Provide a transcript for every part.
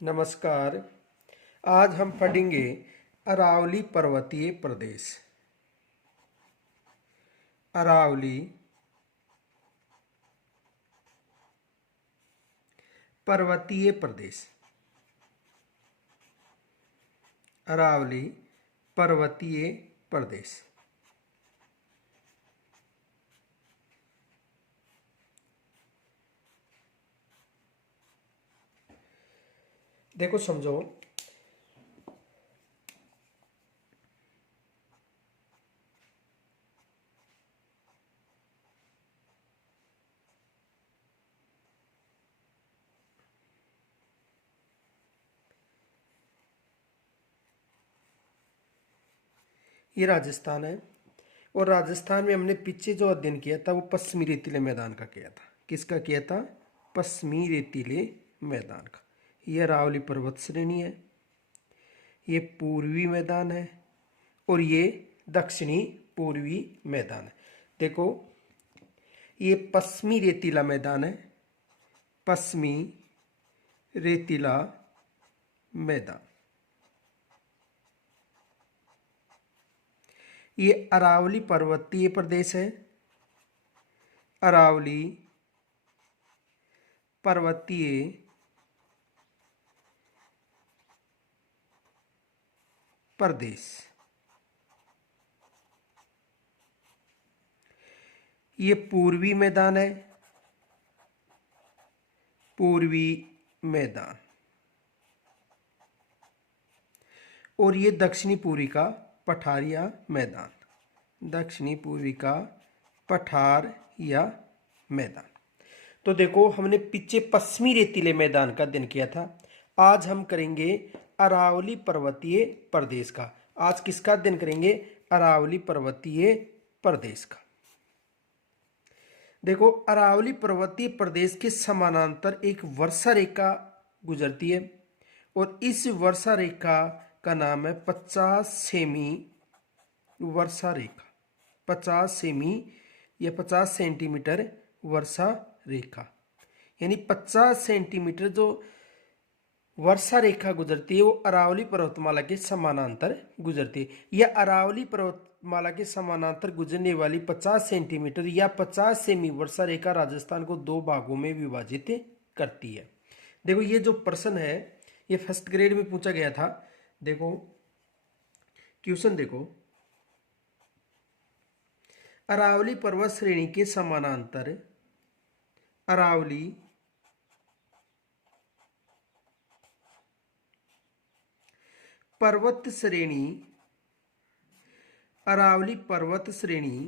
नमस्कार। आज हम पढ़ेंगे अरावली पर्वतीय प्रदेश। अरावली पर्वतीय प्रदेश। अरावली पर्वतीय प्रदेश। देखो समझो, ये राजस्थान है और राजस्थान में हमने पीछे जो अध्ययन किया था वो पश्चिमी रेतीले मैदान का किया था। किसका किया था? पश्चिमी रेतीले मैदान का। ये अरावली पर्वत श्रेणी है, ये पूर्वी मैदान है और ये दक्षिणी पूर्वी मैदान है। देखो, ये पश्चिमी रेतीला मैदान है, पश्चिमी रेतीला मैदान। ये अरावली पर्वतीय प्रदेश है, अरावली पर्वतीय प्रदेश। ये पूर्वी मैदान है, पूर्वी मैदान। और ये दक्षिणी पूर्वी का पठार या मैदान, दक्षिणी पूर्वी का पठार या मैदान। तो देखो, हमने पीछे पश्चिमी रेतीले मैदान का अध्ययन किया था। आज हम करेंगे अरावली पर्वतीय प्रदेश का। आज किसका अध्ययन करेंगे? अरावली पर्वतीय प्रदेश का। देखो, अरावली पर्वतीय प्रदेश के समानांतर एक वर्षा रेखा गुजरती है और इस वर्षा रेखा का नाम है 50 सेमी वर्षा रेखा। 50 सेमी या 50 सेंटीमीटर वर्षा रेखा, यानी 50 सेंटीमीटर जो वर्षा रेखा गुजरती है वो अरावली पर्वतमाला के समानांतर गुजरती है। यह अरावली पर्वतमाला के समानांतर गुजरने वाली 50 सेंटीमीटर या 50 सेमी वर्षा रेखा राजस्थान को दो भागों में विभाजित करती है। देखो, ये जो प्रश्न है ये फर्स्ट ग्रेड में पूछा गया था। देखो क्वेश्चन, देखो, अरावली पर्वत श्रेणी के समानांतर अरावली पर्वत श्रेणी, अरावली पर्वत श्रेणी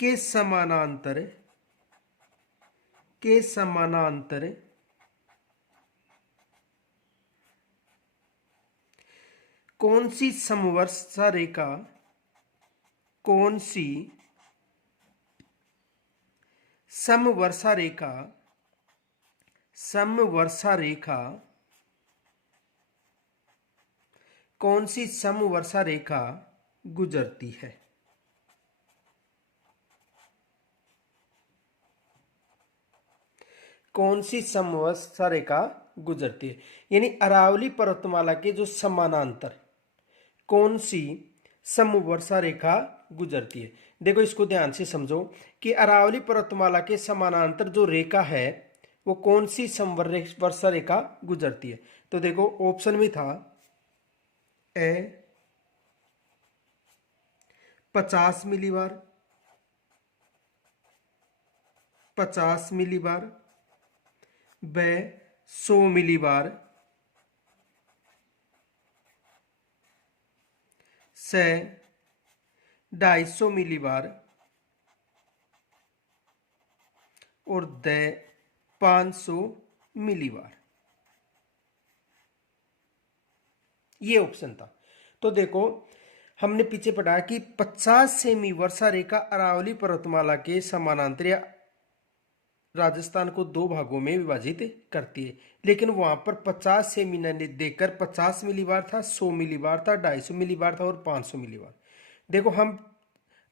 के समानांतर कौन सी समवर्षा रेखा, कौन सी समवर्षा रेखा, समवर्षा रेखा, कौन सी समवर्षा रेखा गुजरती है? कौन सी समवर्षा रेखा गुजरती है, यानी अरावली पर्वतमाला के जो समानांतर कौन सी समवर्षा रेखा गुजरती है। देखो, इसको ध्यान से समझो कि अरावली पर्वतमाला के समानांतर जो रेखा है वो कौन सी समवर्षा रेखा गुजरती है। तो देखो, ऑप्शन में था ए 50 मिलीबार, 50 मिलीबार, ब 100 मिलीबार, से 250 मिलीबार और द 500 मिलीबार। ये ऑप्शन था। तो देखो, हमने पीछे पढ़ा कि 50 सेमी वर्षा रेखा अरावली पर्वतमाला के समानांतर या राजस्थान को दो भागों में विभाजित करती है, लेकिन वहां पर 50 सेमी न देकर 50 मिलीबार था, 100 मिलीबार था, 250 मिलीबार था और 500 मिलीबार। देखो, हम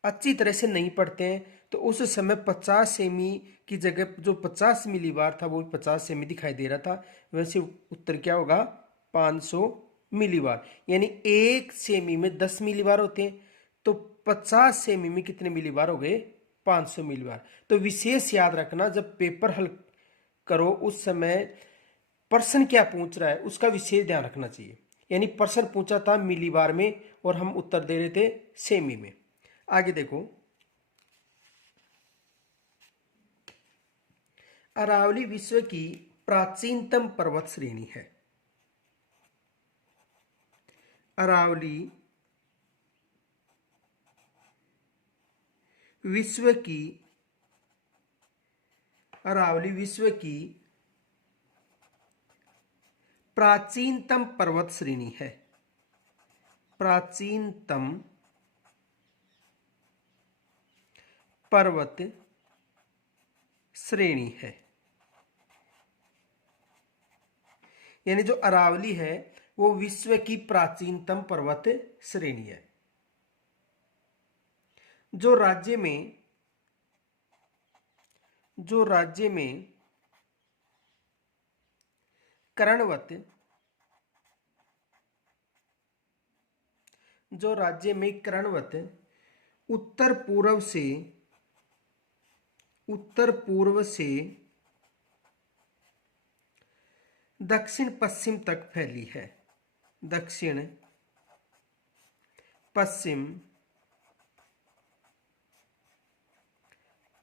अच्छी तरह से नहीं पढ़ते हैं तो उस समय 50 सेमी की जगह जो 50 मिलीबार था वो 50 सेमी दिखाई दे रहा था, वैसे उत्तर क्या होगा 500 मिलीबार। यानी 1 सेमी में 10 मिलीबार होते हैं, तो 50 सेमी में कितने मिलीबार हो गए 500 मिलीबार। तो विशेष याद रखना, जब पेपर हल करो उस समय प्रश्न क्या पूछ रहा है उसका विशेष ध्यान रखना चाहिए। यानी प्रश्न पूछा था मिलीबार में और हम उत्तर दे रहे थे सेमी में। आगे देखो, अरावली विश्व की प्राचीनतम पर्वत श्रेणी है। अरावली विश्व की प्राचीनतम पर्वत श्रेणी है। प्राचीनतम पर्वत श्रेणी है। यानी जो अरावली है वो विश्व की प्राचीनतम पर्वत श्रेणी है। जो राज्य में कर्णवत उत्तर पूर्व से दक्षिण पश्चिम तक फैली है। दक्षिण पश्चिम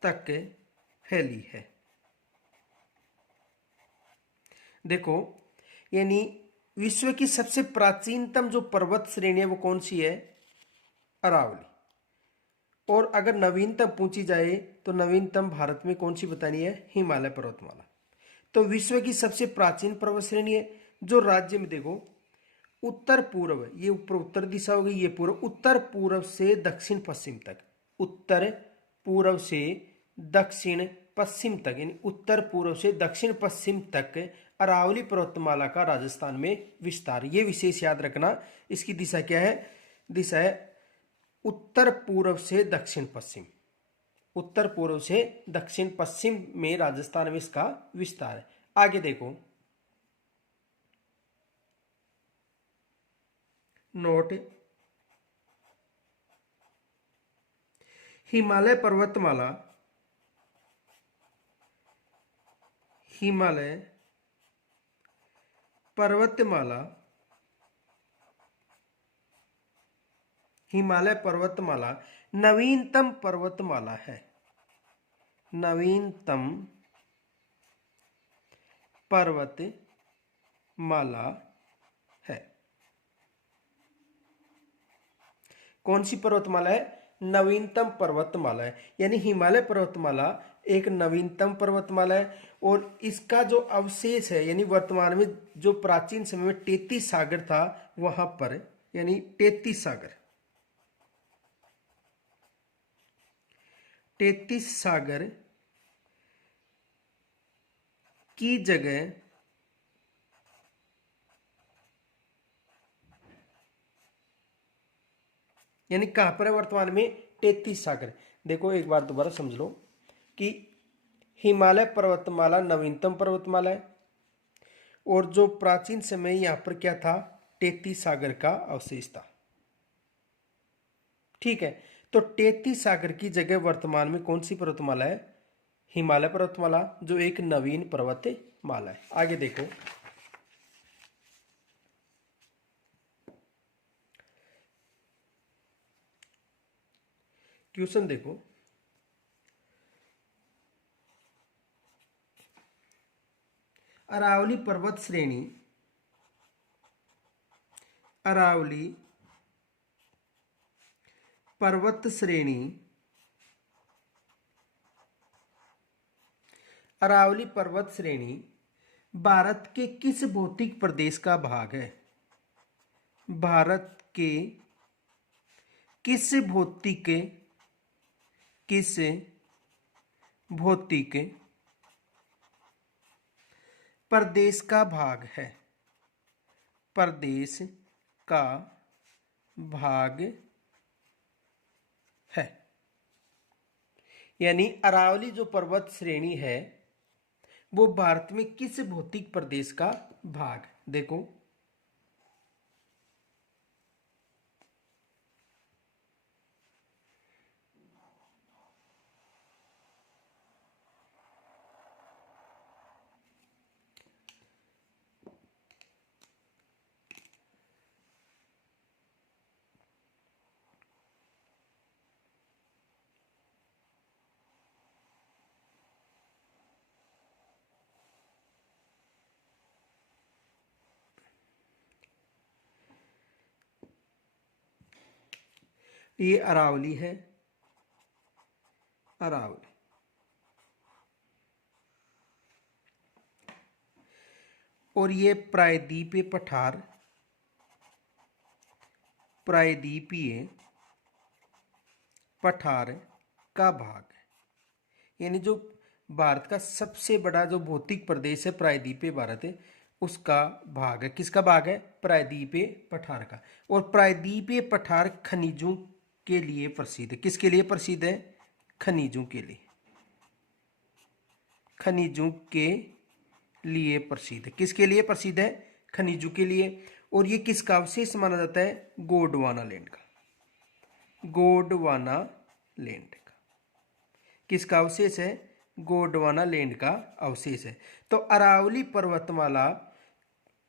तक फैली है। देखो, यानी विश्व की सबसे प्राचीनतम जो पर्वत श्रेणी है वो कौन सी है, अरावली। और अगर नवीनतम पूछी जाए तो नवीनतम भारत में कौन सी बतानी है, हिमालय पर्वतमाला। तो विश्व की सबसे प्राचीन पर्वत श्रेणी है। जो राज्य में देखो उत्तर पूर्व, ये ऊपर उत्तर दिशा हो गई, ये पूर्व, उत्तर पूर्व से दक्षिण पश्चिम तक, उत्तर पूर्व से दक्षिण पश्चिम तक, यानी उत्तर पूर्व से दक्षिण पश्चिम तक अरावली पर्वतमाला का राजस्थान में विस्तार। ये विशेष याद रखना। इसकी दिशा क्या है, दिशा है उत्तर पूर्व से दक्षिण पश्चिम। उत्तर पूर्व से दक्षिण पश्चिम में राजस्थान में इसका विस्तार है। आगे देखो, नोट, हिमालय पर्वतमाला नवीनतम पर्वतमाला है। नवीनतम पर्वतमाला है। कौन सी पर्वतमाला है, नवीनतम पर्वतमाला है। यानी हिमालय पर्वतमाला एक नवीनतम पर्वतमाला है। और इसका जो अवशेष है, यानी वर्तमान में जो प्राचीन समय में 33 सागर था वहां पर, यानी 33 सागर की जगह यानी कहां पर है वर्तमान में, 33 सागर। देखो एक बार दोबारा समझ लो कि हिमालय पर्वतमाला नवीनतम पर्वतमाला है और जो प्राचीन समय यहां पर क्या था, 33 सागर का अवशेष था। ठीक है, तो 33 सागर की जगह वर्तमान में कौन सी पर्वतमाला है, हिमालय पर्वतमाला, जो एक नवीन पर्वतमाला है। आगे देखो, क्वेश्चन देखो, अरावली पर्वत श्रेणी भारत के किस भौतिक प्रदेश का भाग है। भारत के किस भौतिक प्रदेश का भाग है। प्रदेश का भाग है। यानी अरावली जो पर्वत श्रेणी है वो भारत में किस भौतिक प्रदेश का भाग, देखो ये अरावली है, अरावली। और ये प्रायद्वीपीय पठार, प्रायद्वीपीय पठार का भाग है। यानी जो भारत का सबसे बड़ा जो भौतिक प्रदेश है प्रायद्वीपीय भारत है, उसका भाग है। किसका भाग है? प्रायद्वीपीय पठार का। और प्रायद्वीपीय पठार खनिजों के लिए प्रसिद्ध है। किसके लिए प्रसिद्ध है? खनिजों के लिए, खनिजों के लिए प्रसिद्ध है। किसके लिए प्रसिद्ध है? खनिजों के लिए। और ये किसका अवशेष माना जाता है? गोंडवाना लैंड का, गोंडवाना लैंड का। किसका अवशेष है? गोंडवाना लैंड का अवशेष है। तो अरावली पर्वतमाला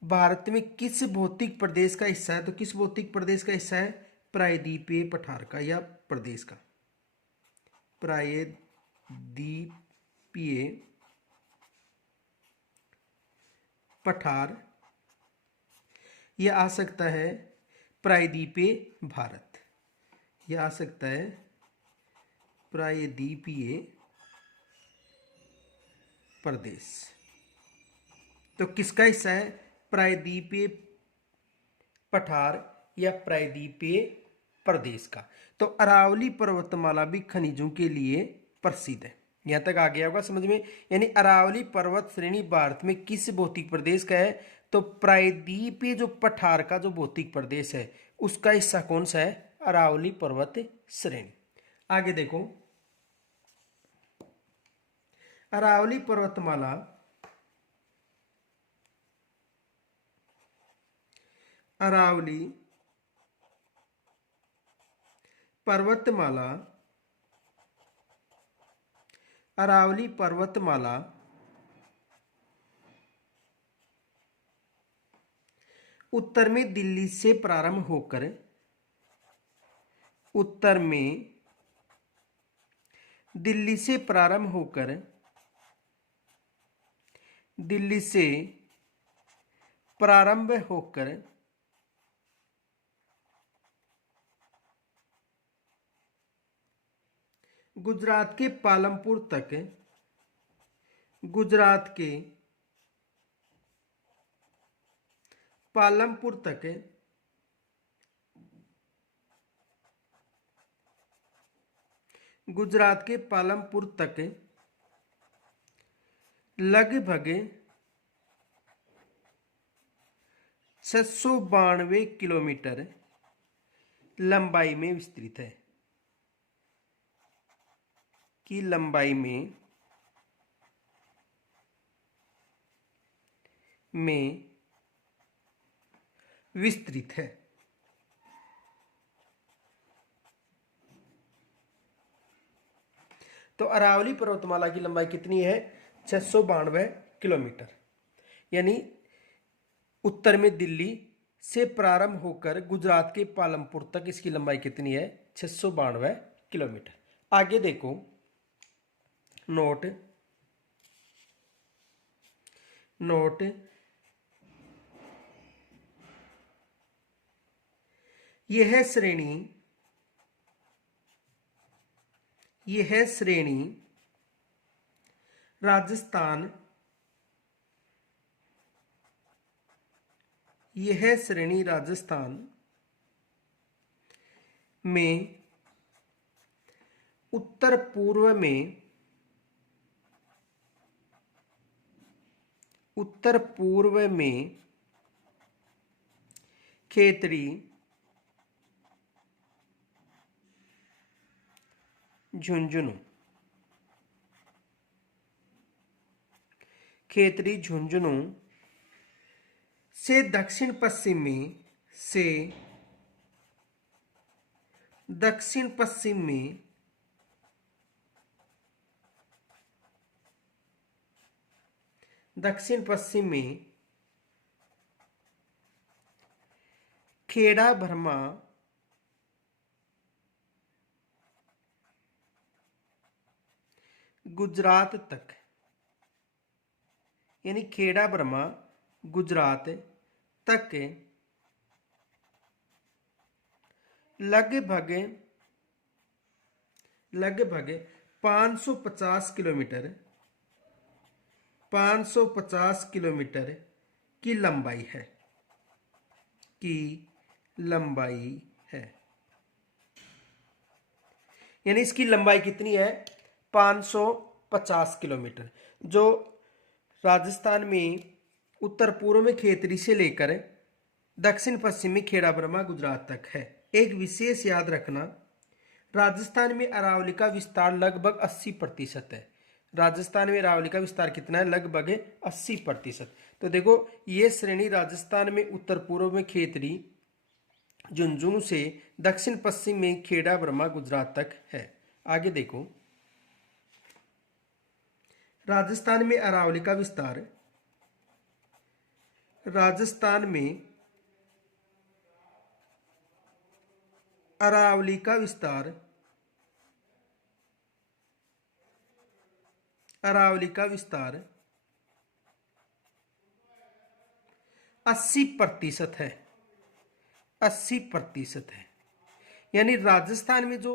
भारत में किस भौतिक प्रदेश का हिस्सा है? तो किस भौतिक प्रदेश का हिस्सा है? प्रायद्वीपीय पठार का या प्रदेश का, प्रायद्वीपीय पठार। यह आ सकता है प्रायद्वीपीय भारत, यह आ सकता है प्रायद्वीपीय प्रदेश। तो किसका हिस्सा है? प्रायद्वीपीय पठार या प्रायद्वीपीय प्रदेश का। तो अरावली पर्वतमाला भी खनिजों के लिए प्रसिद्ध है। यहां तक आ गया होगा समझ में। यानी अरावली पर्वत श्रेणी भारत में किस भौतिक प्रदेश का है? तो प्रायद्वीपीय जो पठार का जो भौतिक प्रदेश है उसका हिस्सा कौन सा है? अरावली पर्वत श्रेणी। आगे देखो, अरावली पर्वतमाला अरावली पर्वतमाला अरावली पर्वतमाला उत्तर में दिल्ली से प्रारंभ होकर, उत्तर में दिल्ली से प्रारंभ होकर दिल्ली से प्रारंभ होकर गुजरात के पालमपुर तक, गुजरात के पालमपुर तक गुजरात के पालमपुर तक लगभग 692 किलोमीटर लंबाई में विस्तृत है, की लंबाई में विस्तृत है। तो अरावली पर्वतमाला की लंबाई कितनी है? 692 किलोमीटर। यानी उत्तर में दिल्ली से प्रारंभ होकर गुजरात के पालमपुर तक इसकी लंबाई कितनी है? 692 किलोमीटर। आगे देखो, नोट नोट यह श्रेणी राजस्थान में उत्तर पूर्व में खेतड़ी, झुंझुनू खेतरी झुंझुनू से दक्षिण पश्चिम में दक्षिण पश्चिम में खेड़ा भरमा गुजरात तक, यानी खेड़ा भरमा गुजरात तक लगभग 550 किलोमीटर की लंबाई है। यानी इसकी लंबाई कितनी है? 550 किलोमीटर, जो राजस्थान में उत्तर पूर्व में खेतरी से लेकर दक्षिण पश्चिम में खेड़ा ब्रह्मा गुजरात तक है। एक विशेष याद रखना, राजस्थान में अरावली का विस्तार लगभग 80% है। राजस्थान में अरावली का विस्तार कितना है? लगभग 80%। तो देखो, ये श्रेणी राजस्थान में उत्तर पूर्व में खेतरी झुंझुनू से दक्षिण पश्चिम में खेड़ा ब्रह्मा गुजरात तक है। आगे देखो, राजस्थान में अरावली का विस्तार, राजस्थान में अरावली का विस्तार 80% है। 80% है, यानी राजस्थान में जो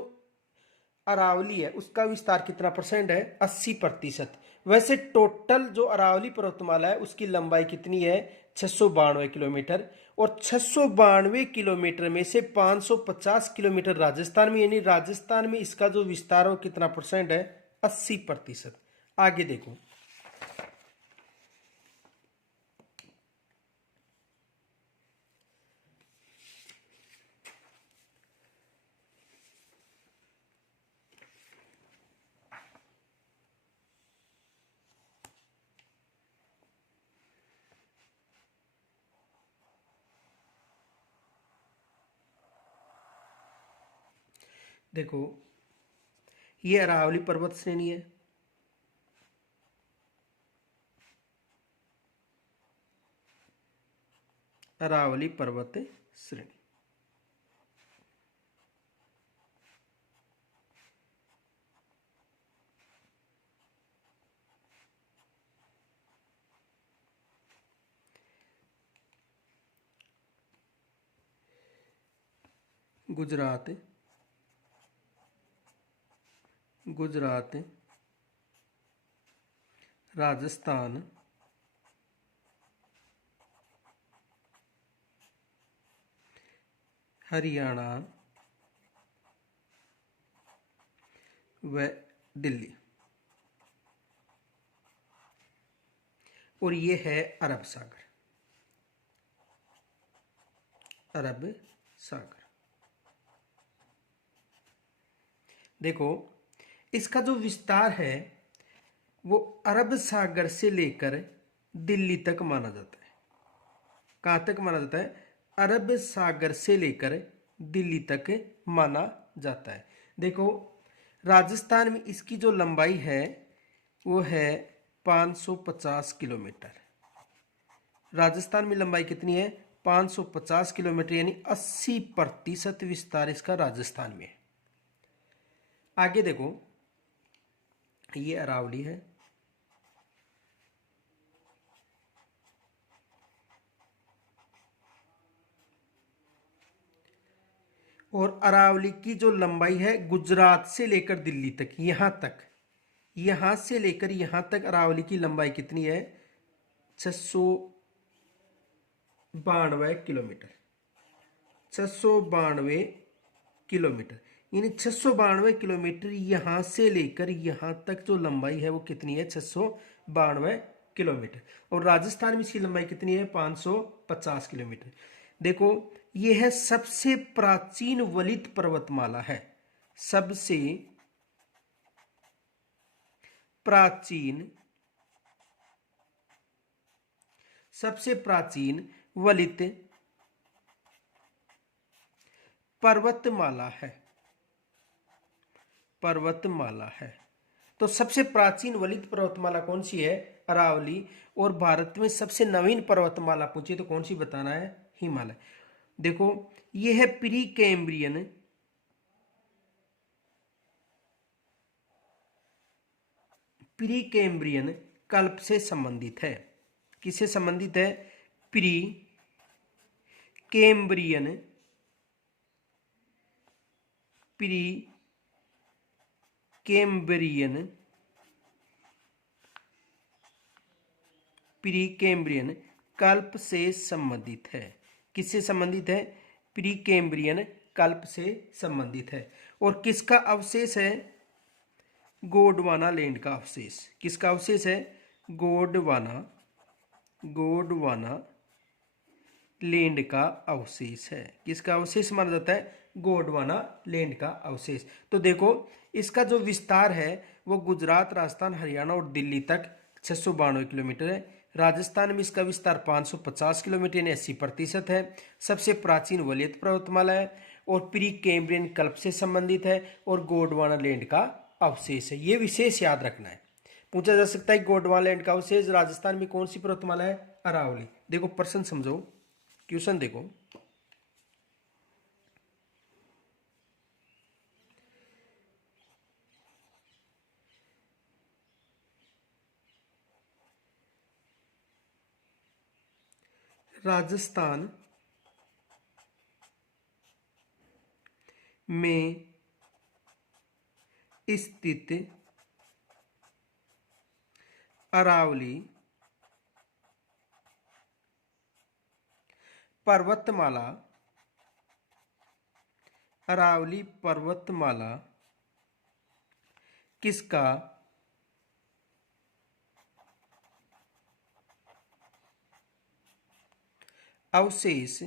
अरावली है उसका विस्तार कितना परसेंट है? 80%। वैसे टोटल जो अरावली पर्वतमाला है उसकी लंबाई कितनी है? 692 किलोमीटर, और 692 किलोमीटर में से 550 किलोमीटर राजस्थान में, यानी राजस्थान में इसका जो विस्तार है वो कितना परसेंट है? 80%। आगे देखो, देखो ये अरावली पर्वत श्रेणी है, अरावली पर्वत श्रेणी। गुजरात, राजस्थान, हरियाणा व दिल्ली, और ये है अरब सागर। देखो, इसका जो विस्तार है वो अरब सागर से लेकर दिल्ली तक माना जाता है। कहां तक माना जाता है? अरब सागर से लेकर दिल्ली तक माना जाता है। देखो, राजस्थान में इसकी जो लंबाई है वो है 550 किलोमीटर। राजस्थान में लंबाई कितनी है? 550 किलोमीटर, यानी 80% विस्तार इसका राजस्थान में है। आगे देखो, ये अरावली है, और अरावली की जो लंबाई है गुजरात से लेकर दिल्ली तक, यहां से लेकर यहां तक अरावली की लंबाई कितनी है? 692 किलोमीटर। 692 किलोमीटर, यानी 692 किलोमीटर यहां से लेकर यहां तक जो लंबाई है वो कितनी है? 692 किलोमीटर। और राजस्थान में इसकी लंबाई कितनी है? 550 किलोमीटर। देखो, यह है सबसे प्राचीन वलित पर्वतमाला है, सबसे प्राचीन सबसे प्राचीन वलित पर्वतमाला है। पर्वतमाला है। तो सबसे प्राचीन वलित पर्वतमाला कौन सी है? अरावली। और भारत में सबसे नवीन पर्वतमाला पूछी तो कौन सी बताना है? हिमालय। देखो यह है प्री कैम्ब्रियन कल्प से संबंधित है। किससे संबंधित है? प्री कैम्ब्रियन कल्प से संबंधित है। किससे संबंधित है? प्री कैम्ब्रियन कल्प से संबंधित है। और किसका अवशेष है? गोंडवाना लैंड का अवशेष। किसका अवशेष है? गोंडवाना लैंड का अवशेष है। किसका अवशेष माना जाता है? गोंडवाना लैंड का अवशेष। तो देखो इसका जो विस्तार है वो गुजरात, राजस्थान, हरियाणा और दिल्ली तक 692 किलोमीटर है। राजस्थान में इसका विस्तार 550 किलोमीटर यानी 80% है। सबसे प्राचीन वलियत पर्वतमाला है और प्री कैम्ब्रियन कल्प से संबंधित है और गोंडवाना लैंड का अवशेष है। ये विशेष याद रखना है। पूछा जा सकता है गोंडवाना लैंड का अवशेष राजस्थान में कौन सी पर्वतमाला है? अरावली। देखो प्रश्न समझो, क्वेश्चन देखो। राजस्थान में स्थित अरावली पर्वतमाला किसका अवशेष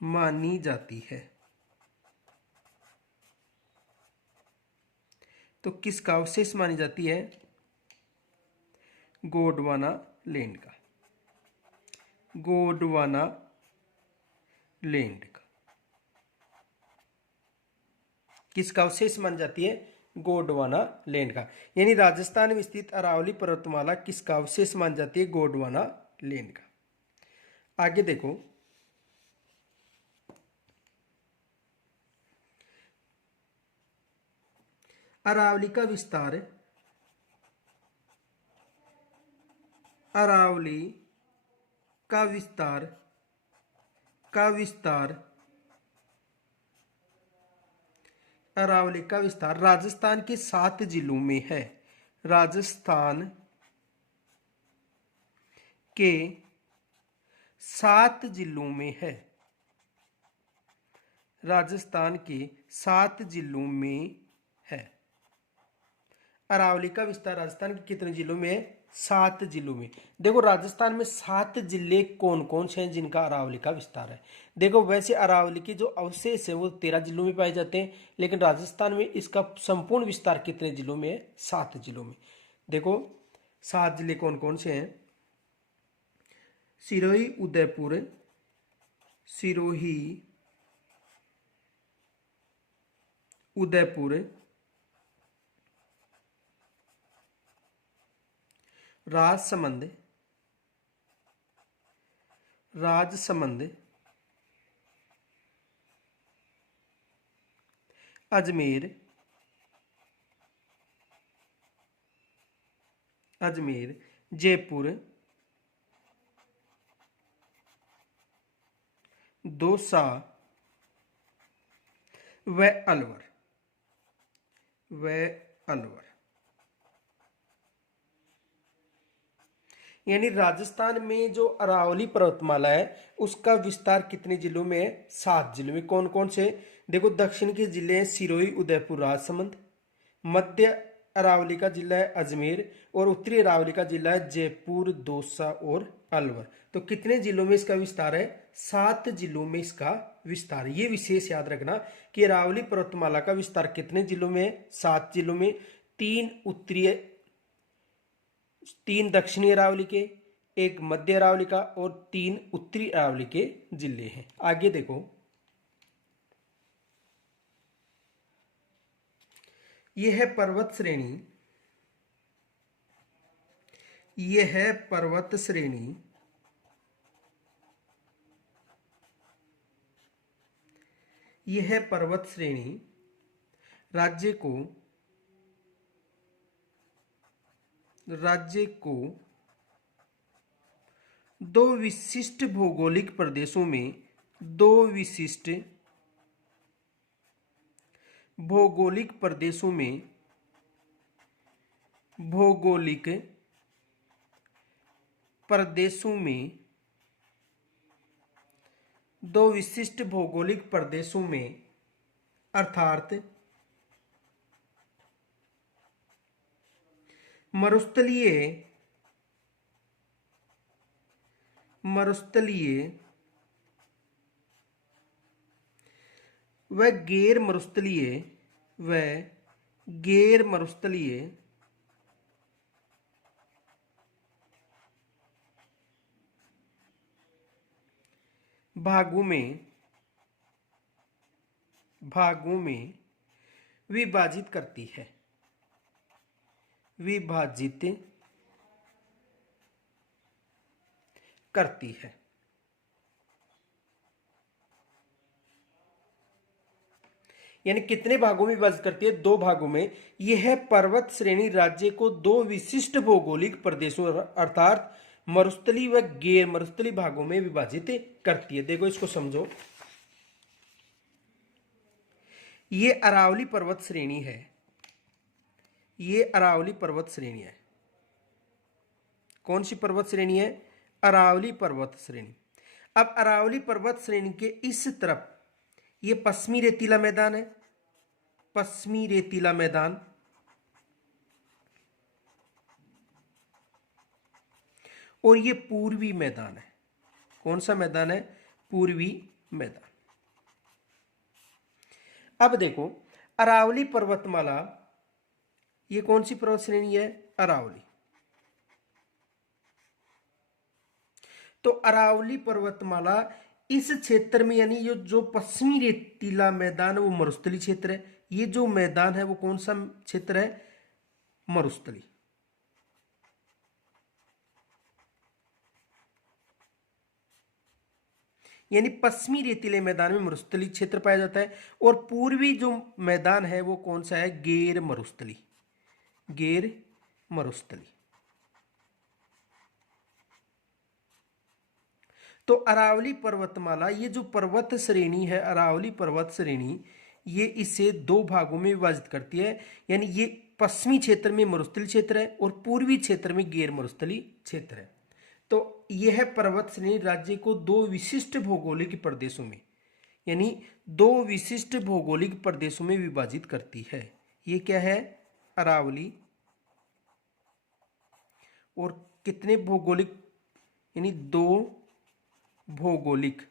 मानी जाती है? तो किसका अवशेष मानी जाती है? गोंडवाना लैंड का। गोंडवाना लैंड का किसका अवशेष मानी जाती है? गोंडवाना लैंड का। यानी राजस्थान में स्थित अरावली पर्वतमाला किसका अवशेष मानी जाती है? गोंडवाना लैंड का। आगे देखो, अरावली का विस्तार अरावली का विस्तार राजस्थान के 7 जिलों में है। राजस्थान के 7 जिलों में है। राजस्थान के 7 जिलों में है। अरावली का विस्तार राजस्थान के कितने जिलों में है? 7 जिलों में। देखो राजस्थान में 7 जिले कौन कौन से हैं जिनका अरावली का विस्तार है? देखो वैसे अरावली के जो अवशेष है वो 13 जिलों में पाए जाते हैं, लेकिन राजस्थान में इसका संपूर्ण विस्तार कितने जिलों में है? 7 जिलों में। देखो 7 जिले कौन कौन से हैं? सिरोही, उदयपुर, राजसमंद, अजमेर, जयपुर, दौसा व अलवर। यानी राजस्थान में जो अरावली पर्वतमाला है उसका विस्तार कितने जिलों में है? 7 जिलों में। कौन कौन से? देखो दक्षिण के जिले हैं सिरोही, उदयपुर, राजसमंद। मध्य अरावली का जिला है अजमेर और उत्तरी अरावली का जिला है जयपुर, दौसा और अलवर। तो कितने जिलों में इसका विस्तार है? 7 जिलों में इसका विस्तार। ये विशेष याद रखना कि अरावली पर्वतमाला का विस्तार कितने जिलों में है? 7 जिलों में। 3 दक्षिणी अरावली के, 1 मध्य अरावली का और 3 उत्तरी अरावली के जिले हैं। आगे देखो, यह है पर्वत श्रेणी, यह है पर्वत श्रेणी यह है पर्वत श्रेणी राज्य को 2 विशिष्ट भौगोलिक प्रदेशों में 2 विशिष्ट भौगोलिक प्रदेशों में भौगोलिक प्रदेशों में 2 विशिष्ट भौगोलिक प्रदेशों में अर्थात मरुस्थलीय व गैर मरुस्थलीय भागों में विभाजित करती है। यानी कितने भागों में विभाजित करती है? 2 भागों में। यह पर्वत श्रेणी राज्य को 2 विशिष्ट भौगोलिक प्रदेशों अर्थात मरुस्थली व गैर मरुस्थली भागों में विभाजित करती है। देखो इसको समझो, ये अरावली पर्वत श्रेणी है, ये अरावली पर्वत श्रेणी है। कौन सी पर्वत श्रेणी है? अरावली पर्वत श्रेणी। अब अरावली पर्वत श्रेणी के इस तरफ ये पश्चिमी रेतीला मैदान है, पश्चिमी रेतीला मैदान, और ये पूर्वी मैदान है। कौन सा मैदान है? पूर्वी मैदान। अब देखो, अरावली पर्वतमाला ये कौन सी पर्वत श्रेणी है? अरावली। तो अरावली पर्वतमाला इस क्षेत्र में, यानी ये जो पश्चिमी रेतीला मैदान है वो मरुस्थली क्षेत्र है, ये जो मैदान है वो कौन सा क्षेत्र है? मरुस्थली। यानी पश्चिमी रेतीले मैदान में मरुस्थली क्षेत्र पाया जाता है, और पूर्वी जो मैदान है वो कौन सा है? गैर मरुस्थली। तो अरावली पर्वतमाला, ये जो पर्वत श्रेणी है अरावली पर्वत श्रेणी, ये इसे 2 भागों में विभाजित करती है। यानी ये पश्चिमी क्षेत्र में मरुस्थली क्षेत्र है और पूर्वी क्षेत्र में गैर मरुस्थली क्षेत्र है। तो यह पर्वत श्रेणी राज्य को 2 विशिष्ट भौगोलिक प्रदेशों में, यानी 2 विशिष्ट भौगोलिक प्रदेशों में विभाजित करती है। ये क्या है? अरावली। और कितने भौगोलिक, यानी 2 भौगोलिक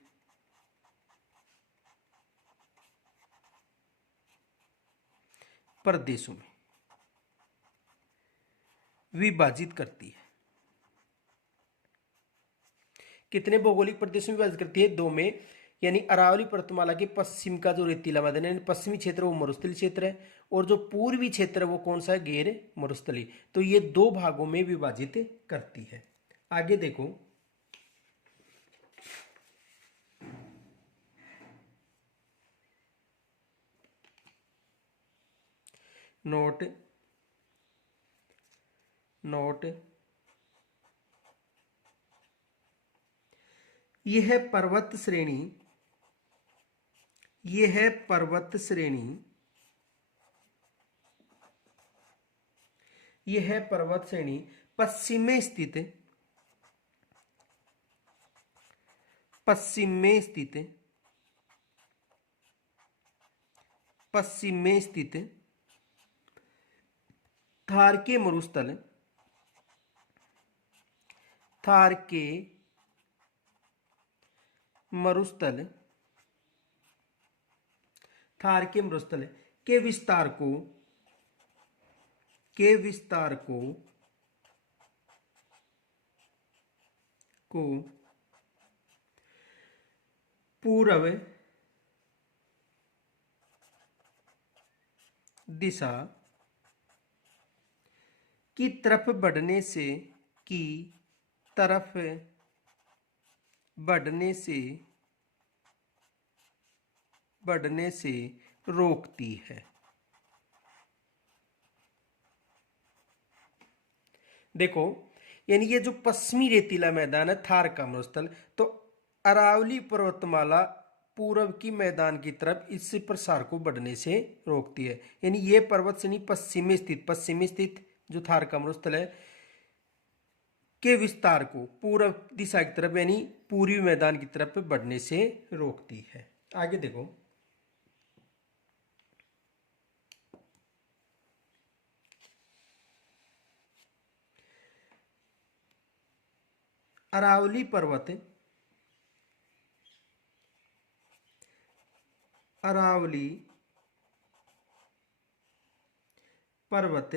प्रदेशों में विभाजित करती है। कितने भौगोलिक प्रदेशों में विभाजित करती है? 2 में। यानी अरावली पर्वतमाला के पश्चिम का जो रेतीला मैदान है, पश्चिमी क्षेत्र वो मरुस्थली क्षेत्र है, और जो पूर्वी क्षेत्र है वो कौन सा है? गैर मरुस्थली। तो ये 2 भागों में विभाजित करती है। आगे देखो, नोट यह है पर्वत श्रेणी, यह है पर्वत श्रेणी, यह है पर्वत श्रेणी पश्चिम में स्थित, पश्चिम में स्थित थार के मरुस्थल, थार के मरुस्थल, थार के मरुस्थल के विस्तार को, के विस्तार को पूर्व दिशा की तरफ बढ़ने से, की तरफ बढ़ने से रोकती है। देखो, यानी ये जो पश्चिमी रेतीला मैदान है थार का मरुस्थल, तो अरावली पर्वतमाला पूर्व की मैदान की तरफ इस प्रसार को बढ़ने से रोकती है। यानी ये पर्वत श्रेणी पश्चिमी स्थित जो थार का मरुस्थल है के विस्तार को पूर्व दिशा की तरफ यानी पूर्वी मैदान की तरफ बढ़ने से रोकती है। आगे देखो, अरावली पर्वत, अरावली पर्वत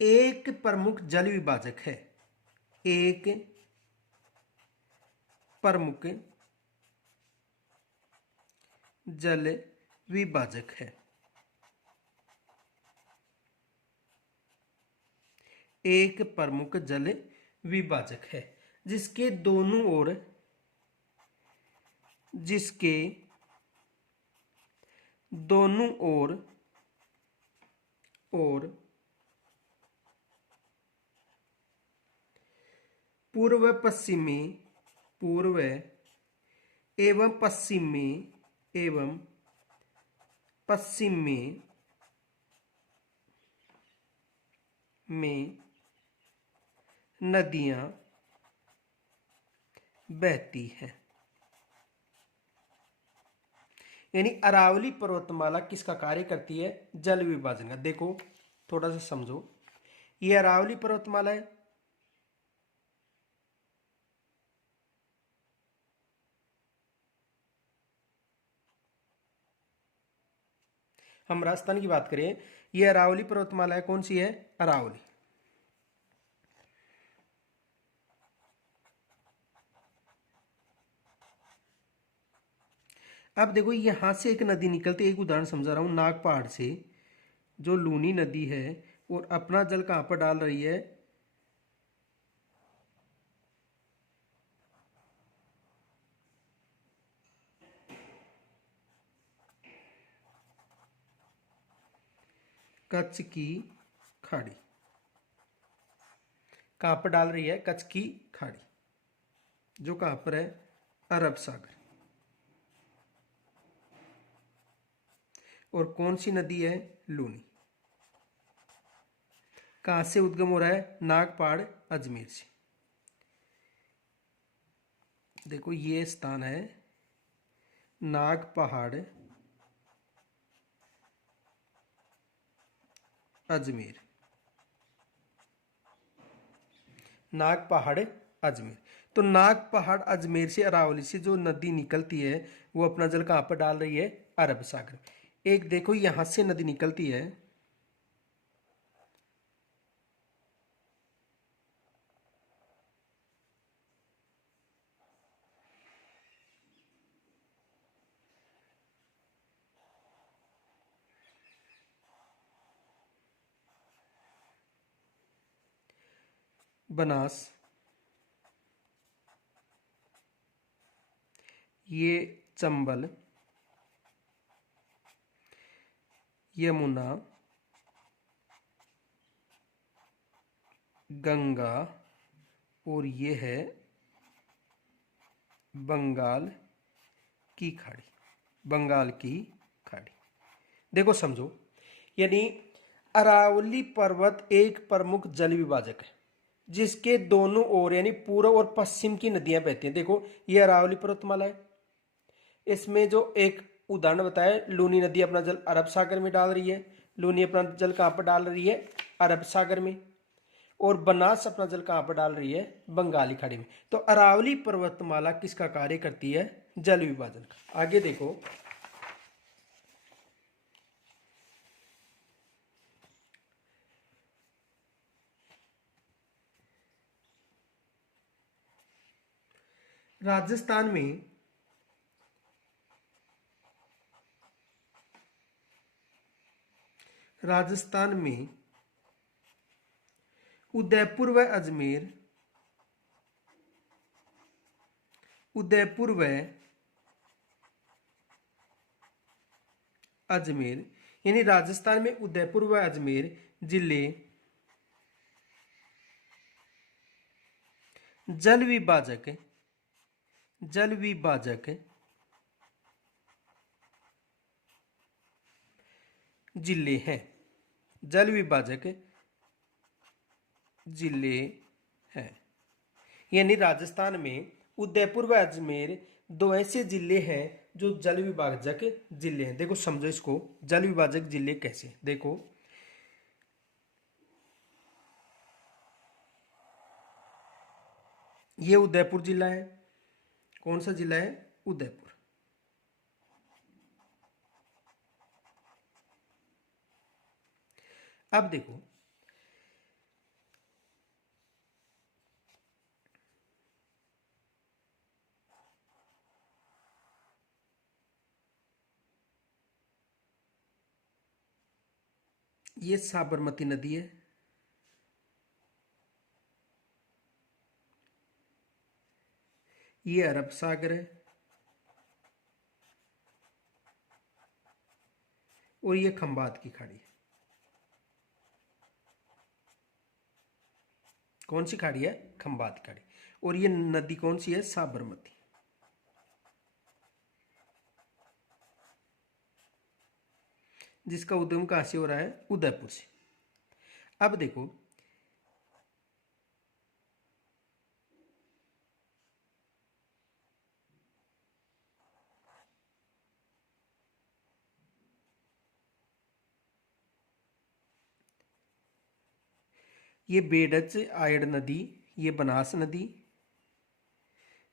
एक प्रमुख जल विभाजक है, एक प्रमुख जल विभाजक है, एक प्रमुख जल विभाजक है जिसके दोनों ओर, जिसके दोनों ओर पूर्व पश्चिमी, पूर्व एवं पश्चिमी, एवं पश्चिमी में नदियां बहती हैं। यानी अरावली पर्वतमाला किसका कार्य करती है? जल विभाजन का। देखो थोड़ा सा समझो, ये अरावली पर्वतमाला है, हम राजस्थान की बात करें, ये अरावली पर्वतमाला है, कौन सी है? अरावली। अब देखो यहां से एक नदी निकलती है, एक उदाहरण समझा रहा हूं, नाग पहाड़ से जो लूनी नदी है और अपना जल कहां पर डाल रही है? कच्छ की खाड़ी। कहां पर डाल रही है? कच्छ की खाड़ी, जो कहां पर है? अरब सागर। और कौन सी नदी है? लूनी। कहां से उद्गम हो रहा है? नागपहाड़ अजमेर से। देखो ये स्थान है नागपहाड़ अजमेर, नागपहाड़ अजमेर। तो नागपहाड़ अजमेर से अरावली से जो नदी निकलती है वो अपना जल कहां पर डाल रही है? अरब सागर। एक देखो यहां से नदी निकलती है, बनास, ये चंबल, यमुना, गंगा, और ये है बंगाल की खाड़ी, बंगाल की खाड़ी। देखो समझो, यानी अरावली पर्वत एक प्रमुख जल विभाजक है जिसके दोनों ओर यानी पूर्व और पश्चिम की नदियां बहती हैं। देखो ये अरावली पर्वतमाला है, इसमें जो एक उदाहरण बताया, लूनी नदी अपना जल अरब सागर में डाल रही है। लूनी अपना जल कहाँ पर डाल रही है? अरब सागर में। और बनास अपना जल कहाँ पर डाल रही है? बंगाली खाड़ी में। तो अरावली पर्वतमाला किसका कार्य करती है? जल विभाजन का। आगे देखो, राजस्थान में उदयपुर व अजमेर, यानी राजस्थान में उदयपुर व अजमेर जिले जल विभाजक जिले हैं। जल विभाजक जिले हैं, यानी राजस्थान में उदयपुर व अजमेर दो ऐसे जिले हैं जो जल विभाजक जिले हैं। देखो समझो इसको, जल विभाजक जिले कैसे। देखो, ये उदयपुर जिला है। कौन सा जिला है? उदयपुर। अब देखो, ये साबरमती नदी है, ये अरब सागर है, और ये खंबात की खाड़ी है। कौन सी खाड़ी है? खंबात की खाड़ी। और ये नदी कौन सी है? साबरमती। जिसका उद्गम कहां से हो रहा है? उदयपुर से। अब देखो, ये बेडच आयड़ नदी, ये बनास नदी।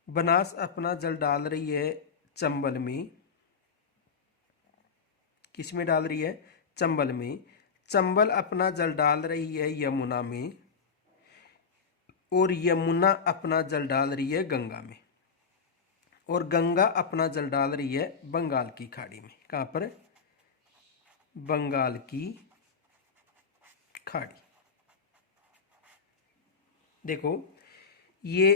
बनास अपना जल डाल रही है चंबल में। किस में डाल रही है? चंबल में। चंबल अपना जल डाल रही है यमुना में, और यमुना अपना जल डाल रही है गंगा में, और गंगा अपना जल डाल रही है बंगाल की खाड़ी में। कहां पर? बंगाल की खाड़ी। देखो, ये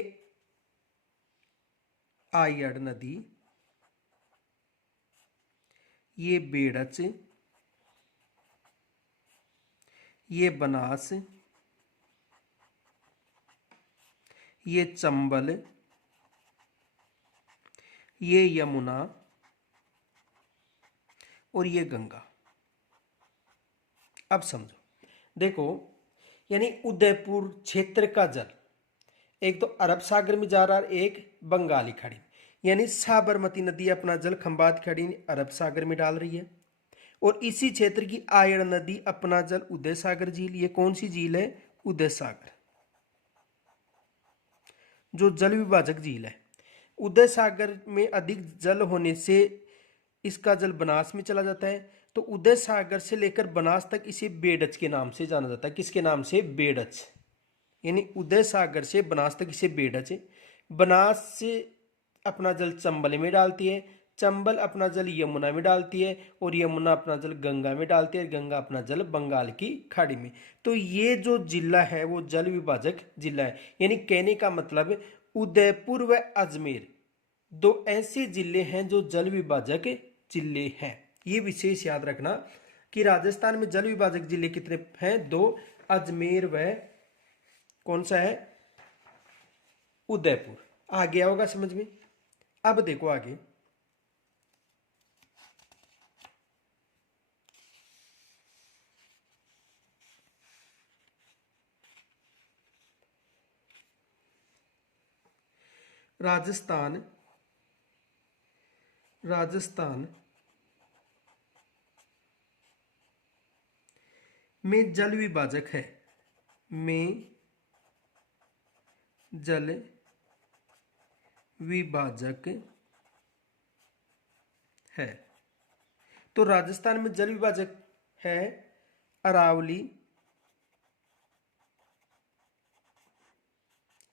आयड़ नदी, ये बेड़च, ये बनास, ये चंबल, ये यमुना, और ये गंगा। अब समझो, देखो, यानी उदयपुर क्षेत्र का जल एक तो अरब सागर में जा रहा है, एक बंगाली खाड़ी। यानी साबरमती नदी अपना जल खंबात खाड़ी अरब सागर में डाल रही है, और इसी क्षेत्र की आयड़ नदी अपना जल उदय सागर झील, ये कौन सी झील है? उदय सागर, जो जल विभाजक झील है। उदय सागर में अधिक जल होने से इसका जल बनास में चला जाता है। तो उदय सागर से लेकर बनास तक इसे बेडच के नाम से जाना जाता है। किसके नाम से? बेडच। यानी उदय सागर से बनास तक इसे बेडच है। बनास से अपना जल चंबल में डालती है, चंबल अपना जल यमुना में डालती है, और यमुना अपना जल गंगा में डालती है, गंगा अपना जल बंगाल की खाड़ी में। तो ये जो जिला है वो जल विभाजक जिला है। यानी कहने का मतलब, उदयपुर व अजमेर दो ऐसे जिले हैं जो जल विभाजक जिले हैं। ये विशेष याद रखना कि राजस्थान में जल विभाजक जिले कितने हैं? दो, अजमेर व कौन सा है? उदयपुर। आ गया होगा समझ में। अब देखो आगे, राजस्थान में जल विभाजक है, में जल विभाजक है। तो राजस्थान में जल विभाजक है अरावली,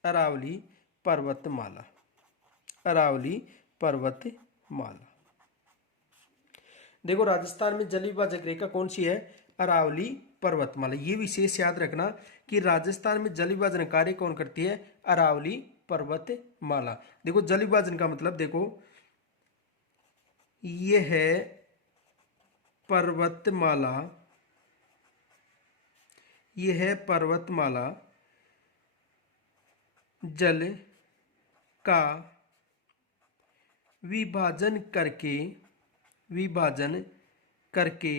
अरावली पर्वतमाला, अरावली पर्वतमाला। देखो राजस्थान में जल विभाजक रेखा कौन सी है? अरावली पर्वतमाला। ये विशेष याद रखना कि राजस्थान में जल विभाजन कार्य कौन करती है? अरावली पर्वतमाला। देखो जल विभाजन का मतलब देखो, ये है पर्वतमाला, ये है पर्वतमाला जल का विभाजन करके, विभाजन करके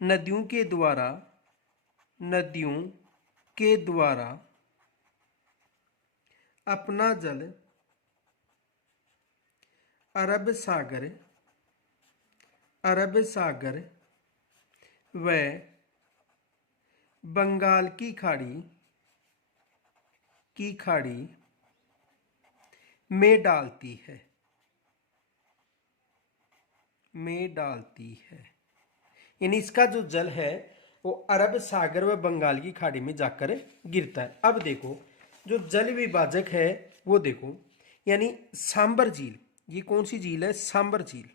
नदियों के द्वारा, नदियों के द्वारा अपना जल अरब सागर, अरब सागर व बंगाल की खाड़ी, की खाड़ी में डालती है, में डालती है। यानी इसका जो जल है वो अरब सागर व बंगाल की खाड़ी में जाकर गिरता है। अब देखो जो जल विभाजक है वो देखो, यानी सांबर झील, ये कौन सी झील है? सांबर झील।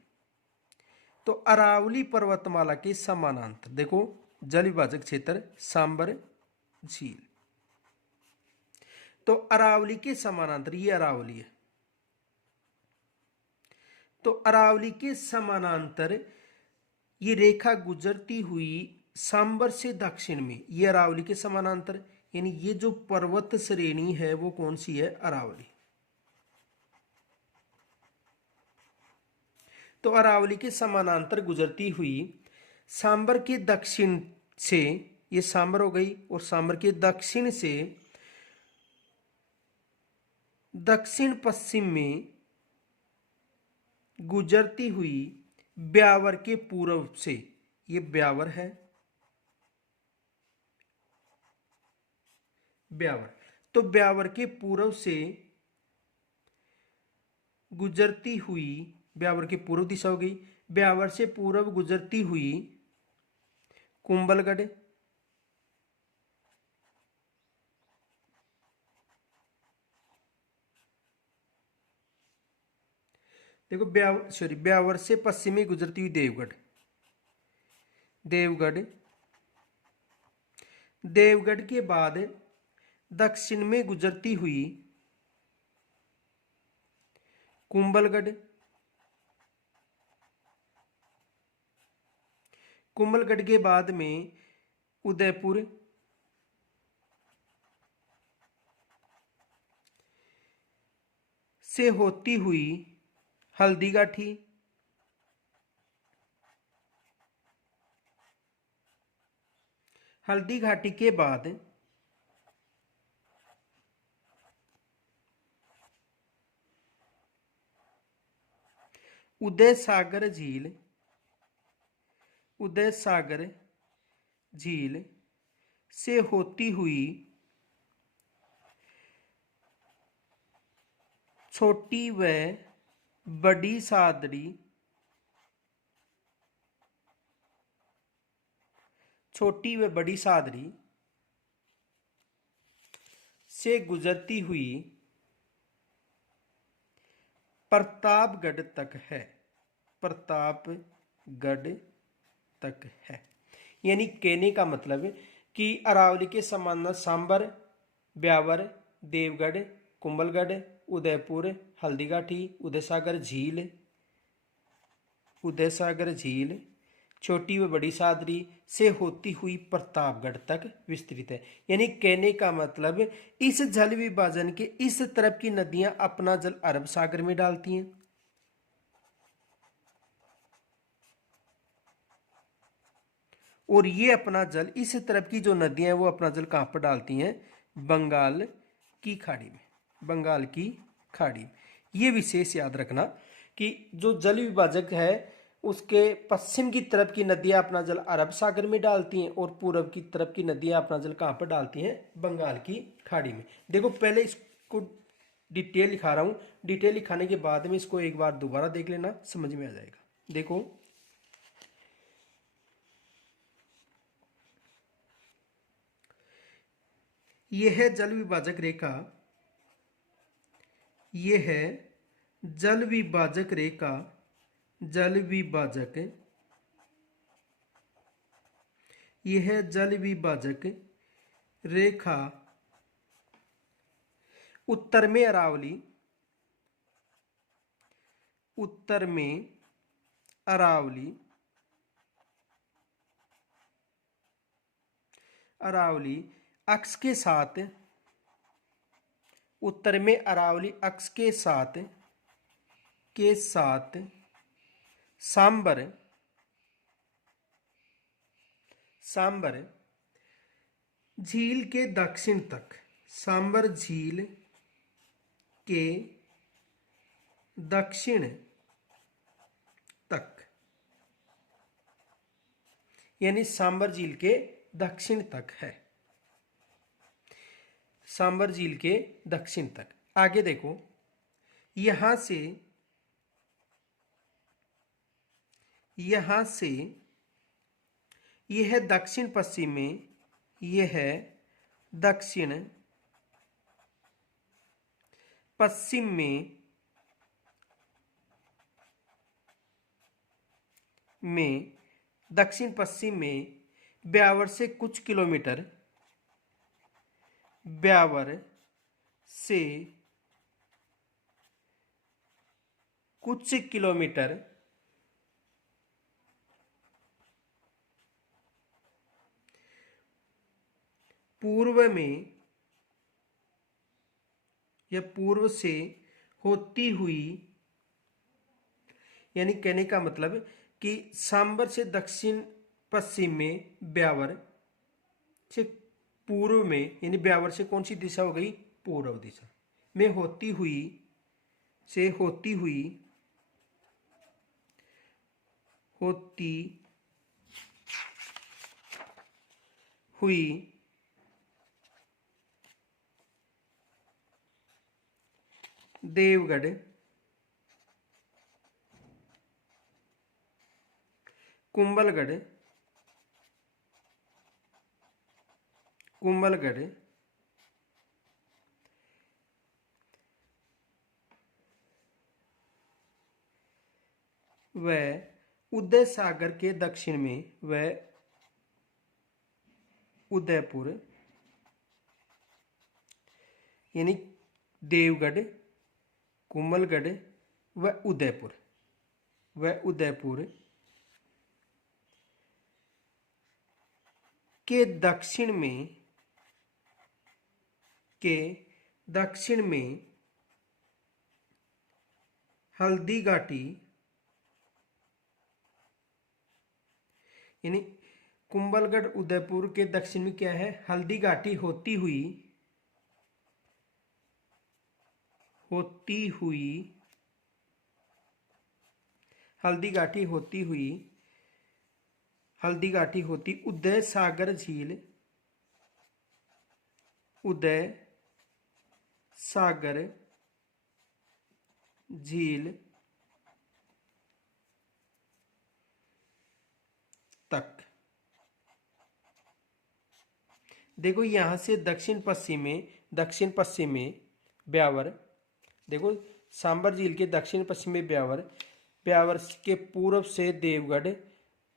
तो अरावली पर्वतमाला के समानांतर देखो जल विभाजक क्षेत्र सांबर झील। तो अरावली के समानांतर ये अरावली है, तो अरावली के समानांतर ये रेखा गुजरती हुई सांबर से दक्षिण में, ये अरावली के समानांतर, यानी ये जो पर्वत श्रेणी है वो कौन सी है? अरावली। तो अरावली के समानांतर गुजरती हुई सांबर के दक्षिण से, ये सांबर हो गई, और सांबर के दक्षिण से दक्षिण पश्चिम में गुजरती हुई ब्यावर के पूर्व से, ये ब्यावर है, ब्यावर, तो ब्यावर के पूर्व से गुजरती हुई, ब्यावर की पूर्व दिशा हो गई, ब्यावर से पूर्व गुजरती हुई कुंभलगढ़, देखो ब्यावर से पश्चिम में गुजरती हुई देवगढ़, देवगढ़, देवगढ़ के बाद दक्षिण में गुजरती हुई कुंभलगढ़, कुंभलगढ़ के बाद में उदयपुर, से होती हुई हल्दीघाटी, हल्दीघाटी के बाद उदय सागर झील, उदय सागर झील से होती हुई छोटी व बड़ी सादड़ी, छोटी व बड़ी सादड़ी से गुजरती हुई प्रतापगढ़ तक है, प्रतापगढ़ तक है। यानी कहने का मतलब कि अरावली के समानांतर सांबर, ब्यावर, देवगढ़, कुंभलगढ़, उदयपुर, हल्दीघाटी, उदयसागर झील, उदयसागर झील छोटी व बड़ी सादरी से होती हुई प्रतापगढ़ तक विस्तृत है। यानी कहने का मतलब इस जल विभाजन के इस तरफ की नदियां अपना जल अरब सागर में डालती हैं, और ये अपना जल इस तरफ की जो नदियां हैं वो अपना जल कहां पर डालती हैं? बंगाल की खाड़ी में, बंगाल की खाड़ी। ये विशेष याद रखना कि जो जल विभाजक है उसके पश्चिम की तरफ की नदियां अपना जल अरब सागर में डालती हैं और पूर्व की तरफ की नदियां अपना जल कहाँ पर डालती हैं, बंगाल की खाड़ी में। देखो पहले इसको डिटेल लिखा रहा हूँ, डिटेल लिखाने के बाद में इसको एक बार दोबारा देख लेना, समझ में आ जाएगा। देखो यह है जल विभाजक रेखा, यह है जल विभाजक रेखा, जल विभाजक, यह है जल विभाजक रेखा। उत्तर में अरावली, उत्तर में अरावली, अरावली अक्ष के साथ, उत्तर में अरावली अक्ष के साथ, के साथ सांबर, सांबर झील के दक्षिण तक, सांबर झील के दक्षिण तक, यानी सांबर झील के दक्षिण तक है, सांबर झील के दक्षिण तक। आगे देखो यहां से, यहां से यह है दक्षिण पश्चिम में, यह है दक्षिण पश्चिम में दक्षिण पश्चिम में ब्यावर से कुछ किलोमीटर, ब्यावर से कुछ किलोमीटर पूर्व में या पूर्व से होती हुई, यानी कहने का मतलब कि सांबर से दक्षिण पश्चिम में ब्यावर से पूर्व में, यानी ब्यावर से कौन सी दिशा हो गई, पूर्व दिशा में होती हुई, से होती हुई, होती हुई देवगढ़, कुंभलगढ़, कुंभलगढ़ व उदय सागर के दक्षिण में, व उदयपुर, यानी देवगढ़, कुंभलगढ़ व उदयपुर, व उदयपुर के दक्षिण में, के दक्षिण में हल्दी घाटी, यानी कुंभलगढ़ उदयपुर के दक्षिण में क्या है, हल्दी घाटी होती हुई, होती हुई, हल्दी घाटी होती हुई, हल्दी घाटी होती उदय सागर झील, उदय सागर झील तक। देखो यहां से दक्षिण पश्चिम में, दक्षिण पश्चिम में ब्यावर, देखो सांबर झील के दक्षिण पश्चिम में ब्यावर, ब्यावर के पूर्व से देवगढ़,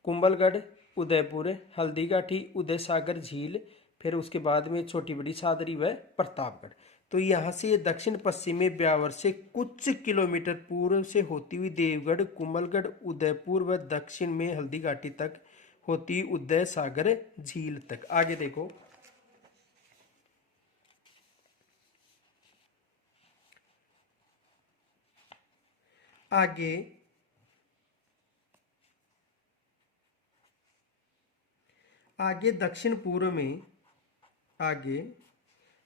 कुंभलगढ़, उदयपुर, हल्दीघाटी, उदय सागर झील, फिर उसके बाद में छोटी बड़ी सादरी व प्रतापगढ़। तो यहाँ से दक्षिण पश्चिम में ब्यावर से कुछ किलोमीटर पूर्व से होती हुई देवगढ़, कुंभलगढ़, उदयपुर व दक्षिण में हल्दीघाटी तक होती उदय सागर झील तक। आगे देखो आगे आगे दक्षिण पूर्व में, आगे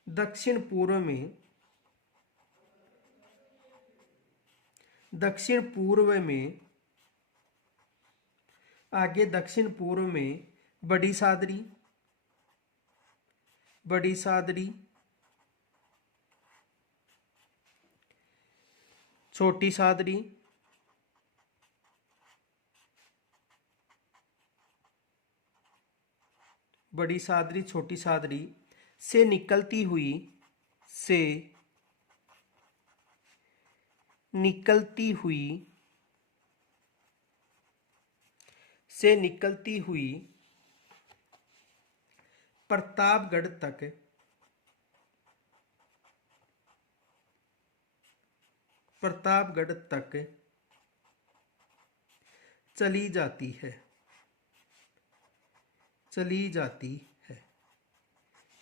दक्षिण पूर्व में, दक्षिण पूर्व में आगे दक्षिण पूर्व में बड़ी सादरी, बड़ी सादरी, छोटी सादरी, बड़ी सादरी, छोटी सादरी से निकलती हुई, से निकलती हुई, से निकलती हुई प्रतापगढ़ तक, प्रतापगढ़ तक चली जाती है, चली जाती है।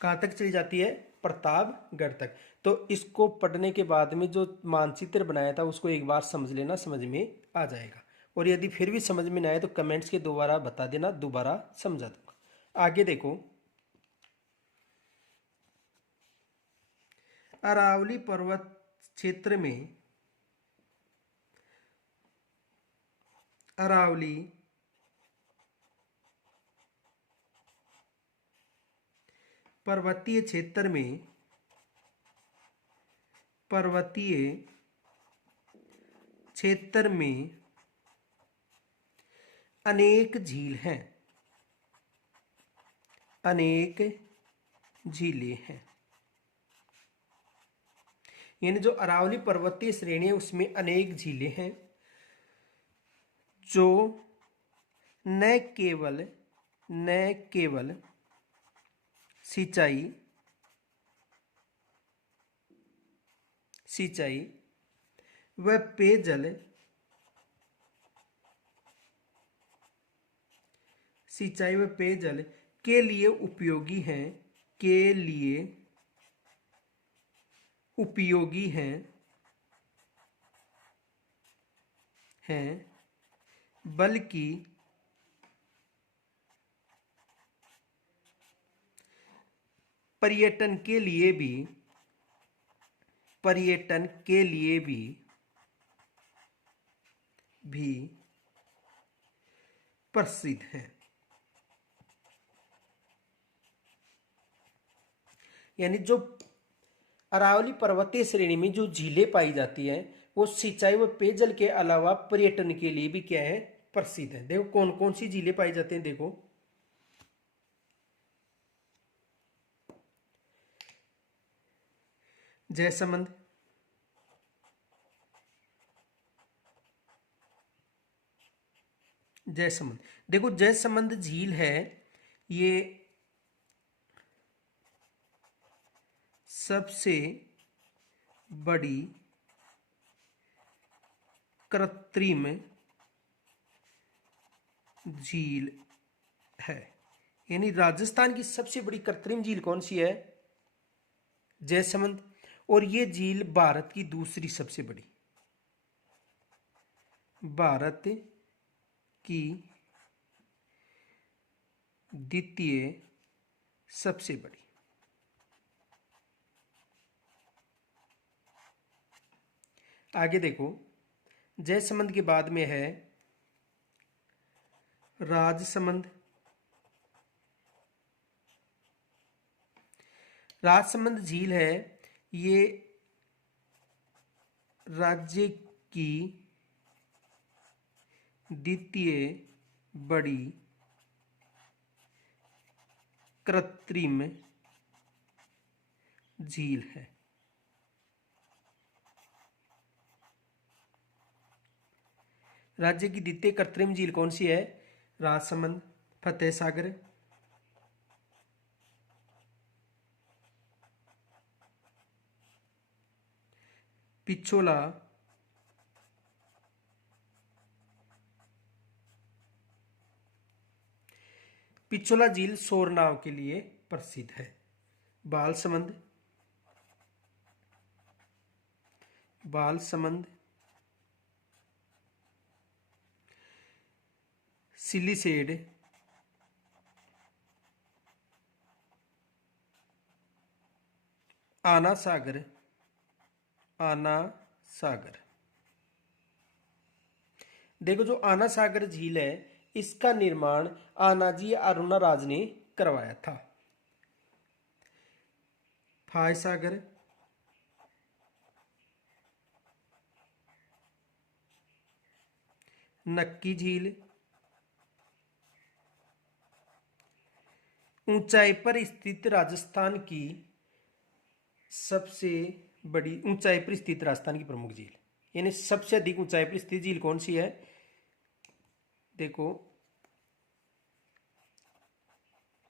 कहाँ तक चली जाती है? प्रतापगढ़ तक। तो इसको पढ़ने के बाद में जो मानचित्र बनाया था उसको एक बार समझ लेना, समझ में आ जाएगा। और यदि फिर भी समझ में ना आए तो कमेंट्स के दोबारा बता देना, दोबारा समझा दूंगा। आगे देखो, अरावली पर्वत क्षेत्र में, अरावली पर्वतीय क्षेत्र में, पर्वतीय क्षेत्र में अनेक झील हैं, अनेक झीलें हैं। यानी जो अरावली पर्वतीय श्रेणी है उसमें अनेक झीलें हैं जो न केवल सिंचाई, सिंचाई व पेयजल, सिंचाई व पेयजल के लिए उपयोगी हैं, के लिए उपयोगी हैं, बल्कि पर्यटन के लिए भी, पर्यटन के लिए भी प्रसिद्ध है। यानी जो अरावली पर्वतीय श्रेणी में जो झीलें पाई जाती हैं वो सिंचाई व पेयजल के अलावा पर्यटन के लिए भी क्या है? प्रसिद्ध है। देखो कौन कौन सी झीलें पाई जाती हैं, देखो जयसमंद, जयसमंद, देखो जयसमंद झील है, ये सबसे बड़ी कृत्रिम झील है। यानी राजस्थान की सबसे बड़ी कृत्रिम झील कौन सी है? जयसमंद। और ये झील भारत की दूसरी सबसे बड़ी, भारत की द्वितीय सबसे बड़ी। आगे देखो, जयसमंद के बाद में है राजसमंद। राजसमंद झील है, ये राज्य की द्वितीय बड़ी कृत्रिम झील है। राज्य की द्वितीय कृत्रिम झील कौन सी है? राजसमंद, फतेह सागर, पिछोला, पिछोला झील सौर नाव के लिए प्रसिद्ध है। बालसमंद, बालसमंद, सिलीसेड, आना सागर, आना सागर। देखो जो आना सागर झील है इसका निर्माण आनाजी अरुणराज ने करवाया था। फाय सागर, नक्की झील, ऊंचाई पर स्थित राजस्थान की सबसे बड़ी, ऊंचाई पर स्थित राजस्थान की प्रमुख झील, यानी सबसे अधिक ऊंचाई पर स्थित झील कौन सी है? देखो,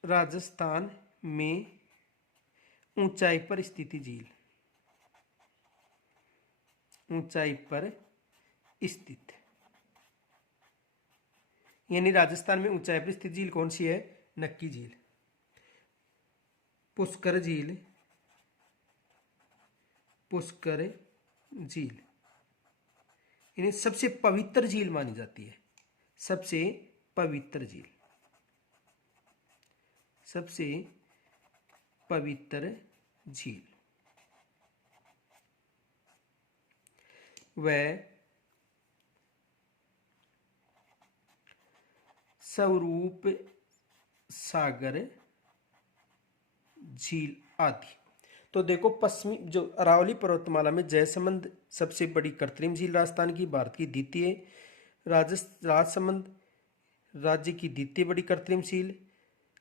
राजस्थान में ऊंचाई पर स्थित झील, ऊंचाई पर स्थित, यानी राजस्थान में ऊंचाई पर स्थित झील कौन सी है? नक्की झील, पुष्कर झील, पुष्कर झील, यानी सबसे पवित्र झील मानी जाती है, सबसे पवित्र झील, सबसे पवित्र झील। वह स्वरूप सागर झील आदि। तो देखो, पश्चिमी जो अरावली पर्वतमाला में जयसमंद सबसे बड़ी कृत्रिम झील राजस्थान की, भारत की द्वितीय, राजसमंद राज्य की द्वितीय बड़ी कृत्रिम झील,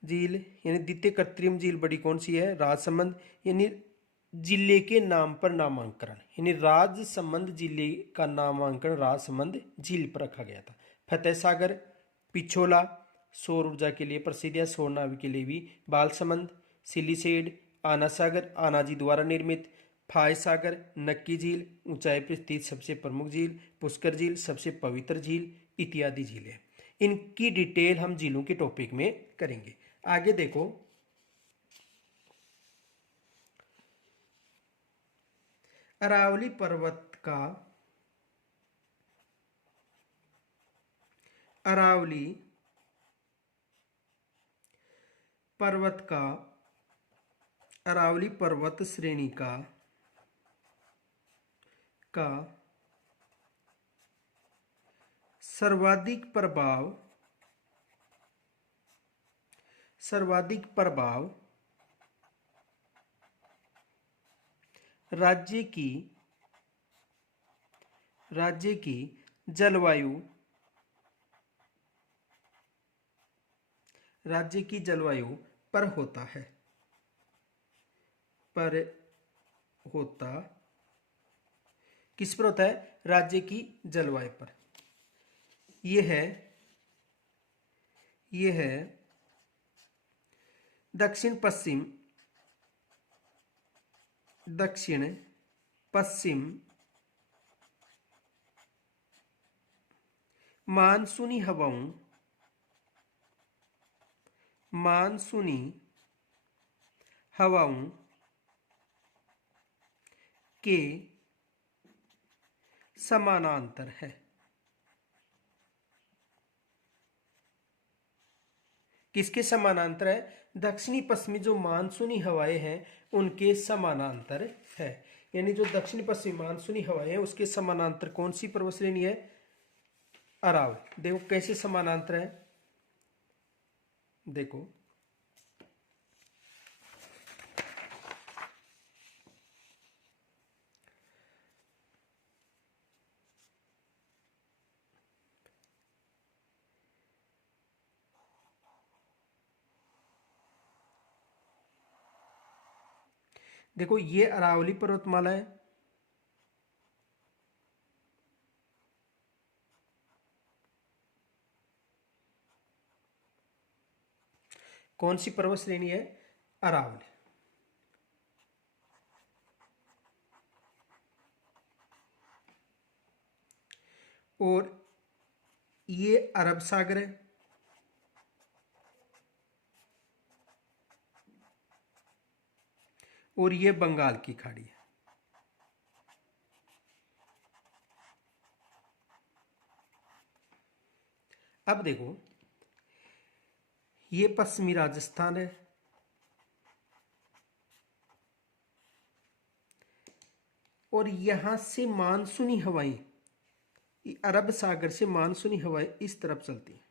यानी द्वितीय कृत्रिम झील बड़ी कौन सी है? राजसमंद, यानी जिले के नाम पर नामांकन, यानी राजसमंद जिले का नामांकन राजसमंद झील पर रखा गया था। फतेह सागर, पिछोला सौर ऊर्जा के लिए प्रसिद्ध है, सौर नावी के लिए भी। बालसमंद, सिलीसेड, आना सागर आनाजी द्वारा निर्मित। फाय सागर, नक्की झील ऊंचाई पर स्थित सबसे प्रमुख झील, पुष्कर झील सबसे पवित्र झील, इत्यादि झीलें। इनकी डिटेल हम झीलों के टॉपिक में करेंगे। आगे देखो, अरावली पर्वत का, अरावली पर्वत का, अरावली पर्वत श्रेणी का सर्वाधिक प्रभाव राज्य की जलवायु, राज्य की जलवायु पर होता है, पर होता, किस पर होता है? राज्य की जलवायु पर। यह है दक्षिण पश्चिम मानसूनी हवाओं के समानांतर है। किसके समानांतर है? दक्षिणी पश्चिमी जो मानसूनी हवाएं हैं उनके समानांतर है, यानी जो दक्षिण पश्चिमी मानसूनी हवाएं हैं उसके समानांतर कौन सी पर्वत श्रेणी है? अरावली। देखो कैसे समानांतर है, देखो देखो ये अरावली पर्वतमाला है, कौन सी पर्वत श्रेणी है? अरावली। और ये अरब सागर है, और ये बंगाल की खाड़ी है। अब देखो, ये पश्चिमी राजस्थान है, और यहां से मानसूनी हवाएं, अरब सागर से मानसूनी हवाएं इस तरफ चलती हैं,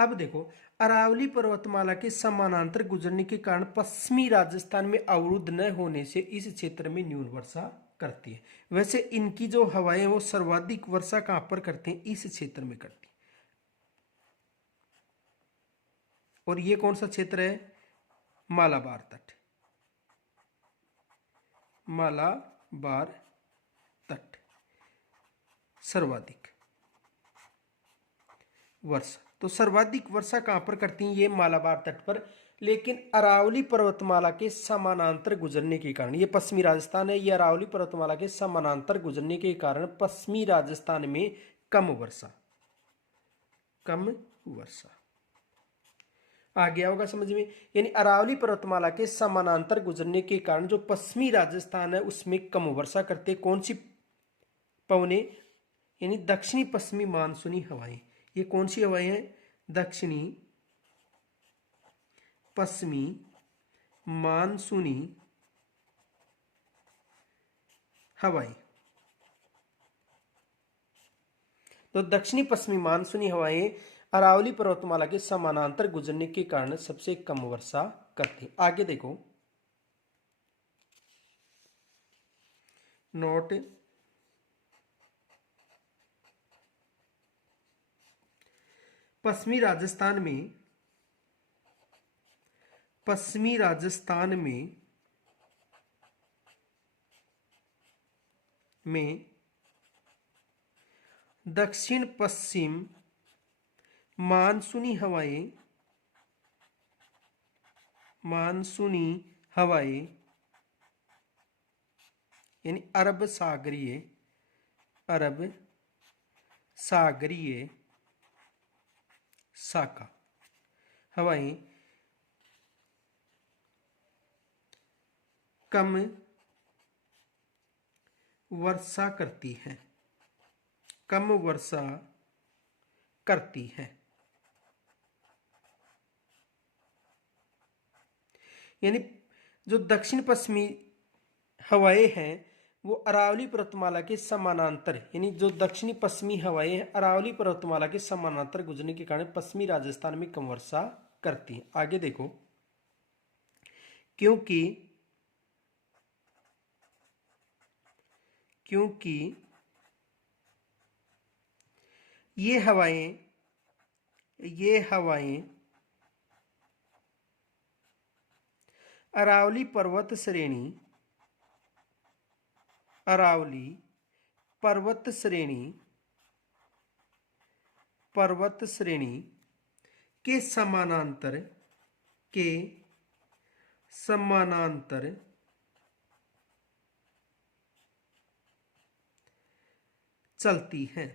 अब देखो, अरावली पर्वतमाला के समानांतर गुजरने के कारण पश्चिमी राजस्थान में अवरुद्ध न होने से इस क्षेत्र में न्यून वर्षा करती है। वैसे इनकी जो हवाएं हैं वो सर्वाधिक वर्षा कहां पर करते हैं, इस क्षेत्र में करती है। और ये कौन सा क्षेत्र है, मालाबार तट, मालाबार तट सर्वाधिक वर्षा। तो सर्वाधिक वर्षा कहां पर करती हैं, ये मालाबार तट पर। लेकिन अरावली पर्वतमाला के समानांतर गुजरने के कारण, ये पश्चिमी राजस्थान है, ये अरावली पर्वतमाला के समानांतर गुजरने के कारण पश्चिमी राजस्थान में कम वर्षा, कम वर्षा आ गया होगा समझ में। यानी अरावली पर्वतमाला के समानांतर गुजरने के कारण जो पश्चिमी राजस्थान है उसमें कम वर्षा करते कौन सी पवने, यानी दक्षिणी पश्चिमी मानसूनी हवाएं। ये कौन सी हवाएं हैं, दक्षिणी पश्चिमी मानसूनी हवाएं। तो दक्षिणी पश्चिमी मानसूनी हवाएं अरावली पर्वतमाला के समानांतर गुजरने के कारण सबसे कम वर्षा करती। आगे देखो, नोट, पश्चिमी राजस्थान में, पश्चिमी राजस्थान में दक्षिण पश्चिम मानसूनी हवाएं, मानसूनी हवाएं यानी अरब सागरीय, अरब सागरीय शाखा हवाएं कम वर्षा करती हैं, कम वर्षा करती हैं। यानी जो दक्षिण पश्चिमी हवाएं हैं वो अरावली पर्वतमाला के समानांतर, यानी जो दक्षिणी पश्चिमी हवाएं हैं अरावली पर्वतमाला के समानांतर गुजरने के कारण पश्चिमी राजस्थान में कम वर्षा करती हैं। आगे देखो, क्योंकि ये हवाएं अरावली पर्वत श्रेणी, अरावली पर्वत श्रेणी, पर्वत श्रेणी के समानांतर, के समानांतर चलती हैं।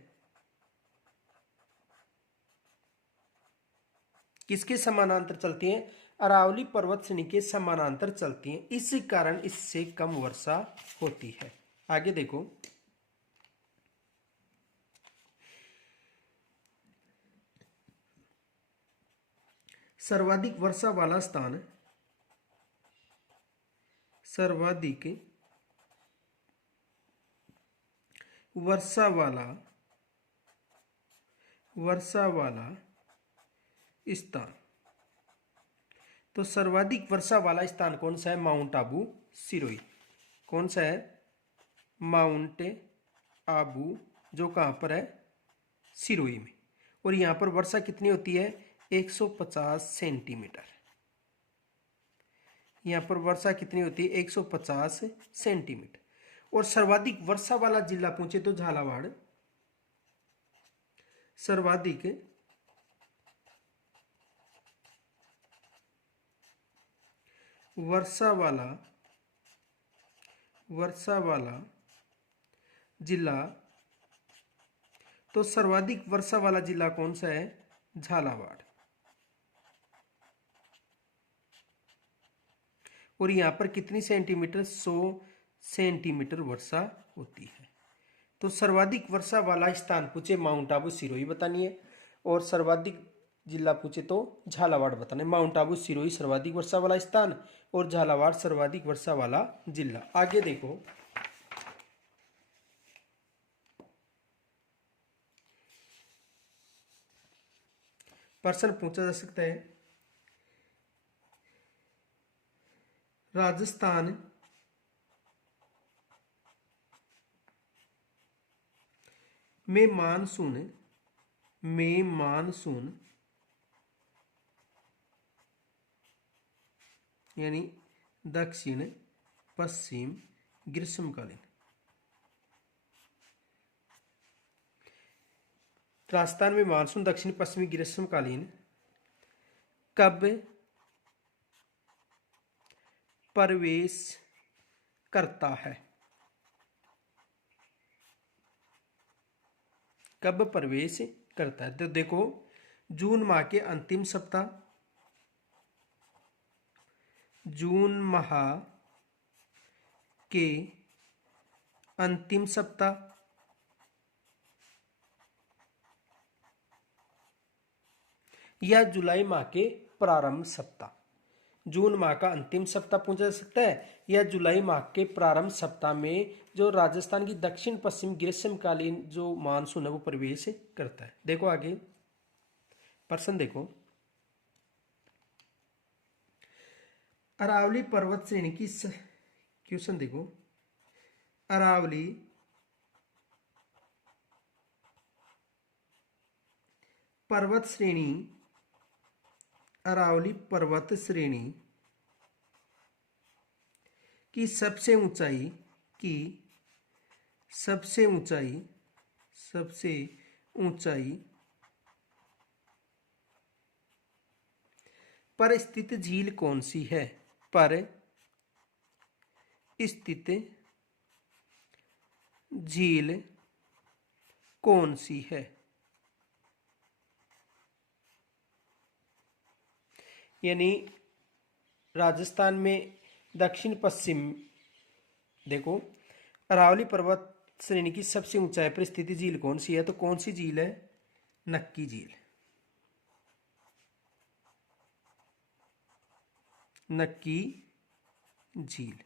किसके समानांतर चलती हैं, अरावली पर्वत श्रेणी के समानांतर चलती हैं, इस कारण इससे कम वर्षा होती है। आगे देखो, सर्वाधिक वर्षा वाला स्थान, सर्वाधिक वर्षा वाला स्थान। तो सर्वाधिक वर्षा वाला स्थान कौन सा है, माउंट आबू सिरोही। कौन सा है, माउंट आबू, जो कहां पर है, सिरोही में। और यहां पर वर्षा कितनी होती है, 150 सेंटीमीटर। यहां पर वर्षा कितनी होती है, 150 सेंटीमीटर। और सर्वाधिक वर्षा वाला जिला पूछे तो झालावाड़, सर्वाधिक वर्षा वाला जिला। तो सर्वाधिक वर्षा वाला जिला कौन सा है, झालावाड़। और यहां पर कितनी सेंटीमीटर, 100 सेंटीमीटर वर्षा होती है। तो सर्वाधिक वर्षा वाला स्थान पूछे माउंट आबू सिरोही बतानी है, और सर्वाधिक जिला पूछे तो झालावाड़ बताना है। माउंट आबू सिरोही सर्वाधिक वर्षा वाला स्थान और झालावाड़ सर्वाधिक वर्षा वाला जिला। आगे देखो, प्रश्न पूछा जा सकता है, राजस्थान में मानसून यानी दक्षिण पश्चिम ग्रीष्मकालीन, राजस्थान में मानसून दक्षिण पश्चिमी ग्रीष्मकालीन कब प्रवेश करता है? कब प्रवेश करता है? तो देखो, जून माह के अंतिम सप्ताह, जून माह के अंतिम सप्ताह, या जुलाई माह के प्रारंभ सप्ताह। जून माह का अंतिम सप्ताह पूछा जा सकता है या जुलाई माह के प्रारंभ सप्ताह में जो राजस्थान की दक्षिण पश्चिम ग्रीष्मकालीन जो मानसून है वो प्रवेश करता है। देखो आगे प्रश्न देखो, अरावली पर्वत श्रेणी की क्वेश्चन देखो, अरावली पर्वत श्रेणी, अरावली पर्वत श्रेणी की सबसे ऊंचाई पर स्थित झील कौन सी है? पर स्थित झील कौन सी है? यानी राजस्थान में दक्षिण पश्चिम, देखो अरावली पर्वत श्रेणी की सबसे ऊंचाई पर स्थित झील कौन सी है? तो कौन सी झील है? नक्की झील। नक्की झील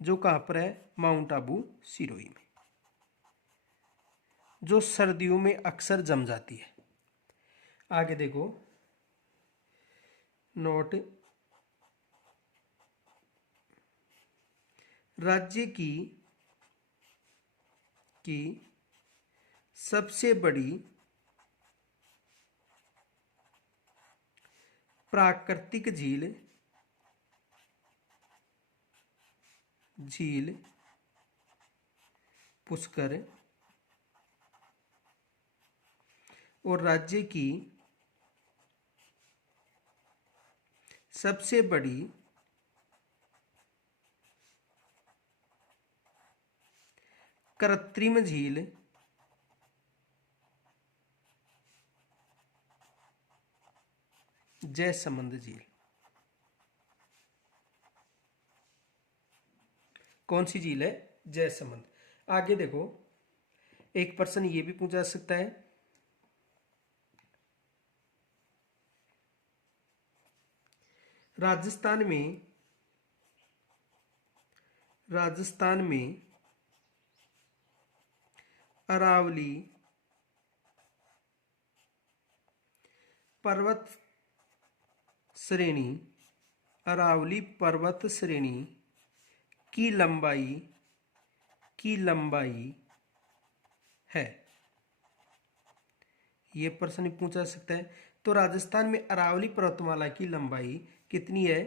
जो कहां पर है? माउंट आबू सिरोही में, जो सर्दियों में अक्सर जम जाती है। आगे देखो नोट, राज्य की सबसे बड़ी प्राकृतिक झील पुष्कर और राज्य की सबसे बड़ी कृत्रिम झील जयसमंद झील। कौन सी झील है? जयसमंद। आगे देखो एक प्रश्न ये भी पूछा जा सकता है, राजस्थान में अरावली पर्वत श्रेणी की लंबाई है? ये प्रश्न पूछा जा सकता है। तो राजस्थान में अरावली पर्वतमाला की लंबाई कितनी है?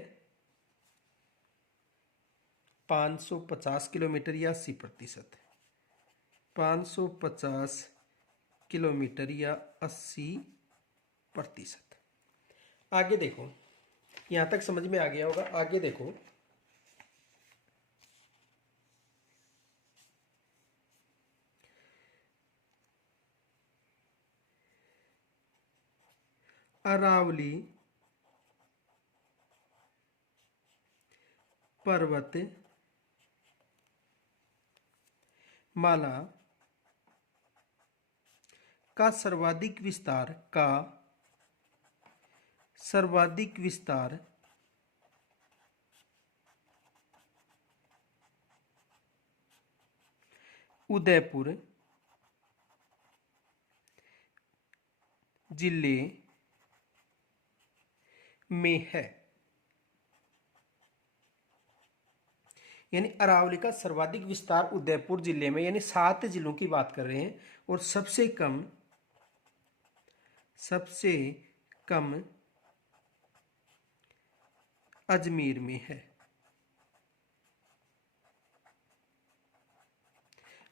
550 किलोमीटर या 80%। 550 किलोमीटर या 80%। आगे देखो, यहां तक समझ में आ गया होगा। आगे देखो, अरावली पर्वत माला का सर्वाधिक विस्तार उदयपुर जिले में है। यानी अरावली का सर्वाधिक विस्तार उदयपुर जिले में, यानी 7 जिलों की बात कर रहे हैं, और सबसे कम अजमेर में है।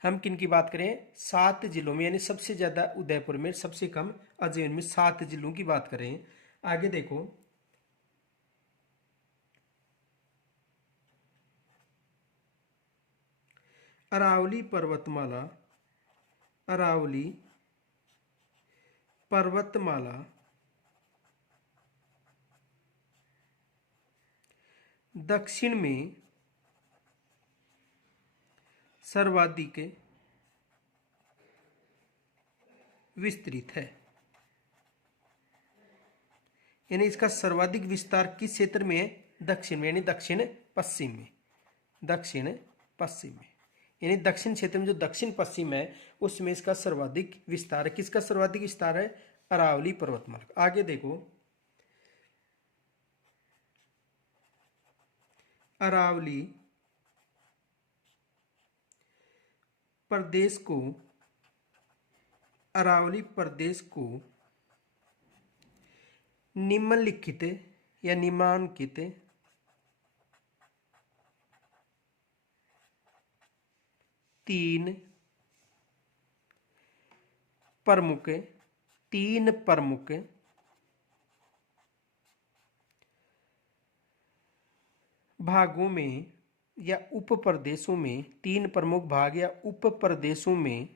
हम किन की बात करें? 7 जिलों में, यानी सबसे ज्यादा उदयपुर में, सबसे कम अजमेर में, 7 जिलों की बात करें। आगे देखो, अरावली पर्वतमाला दक्षिण में सर्वाधिक विस्तृत है। यानी इसका सर्वाधिक विस्तार किस क्षेत्र में है? दक्षिण में, यानी दक्षिण पश्चिम में, यानी दक्षिण क्षेत्र में, जो दक्षिण पश्चिम है उसमें इसका सर्वाधिक विस्तार है। किसका सर्वाधिक विस्तार है? अरावली पर्वतमाला। आगे देखो, अरावली प्रदेश को निम्नलिखित या निम्नांकित तीन प्रमुख भागों में या उप प्रदेशों में, 3 प्रमुख भाग या उप प्रदेशों में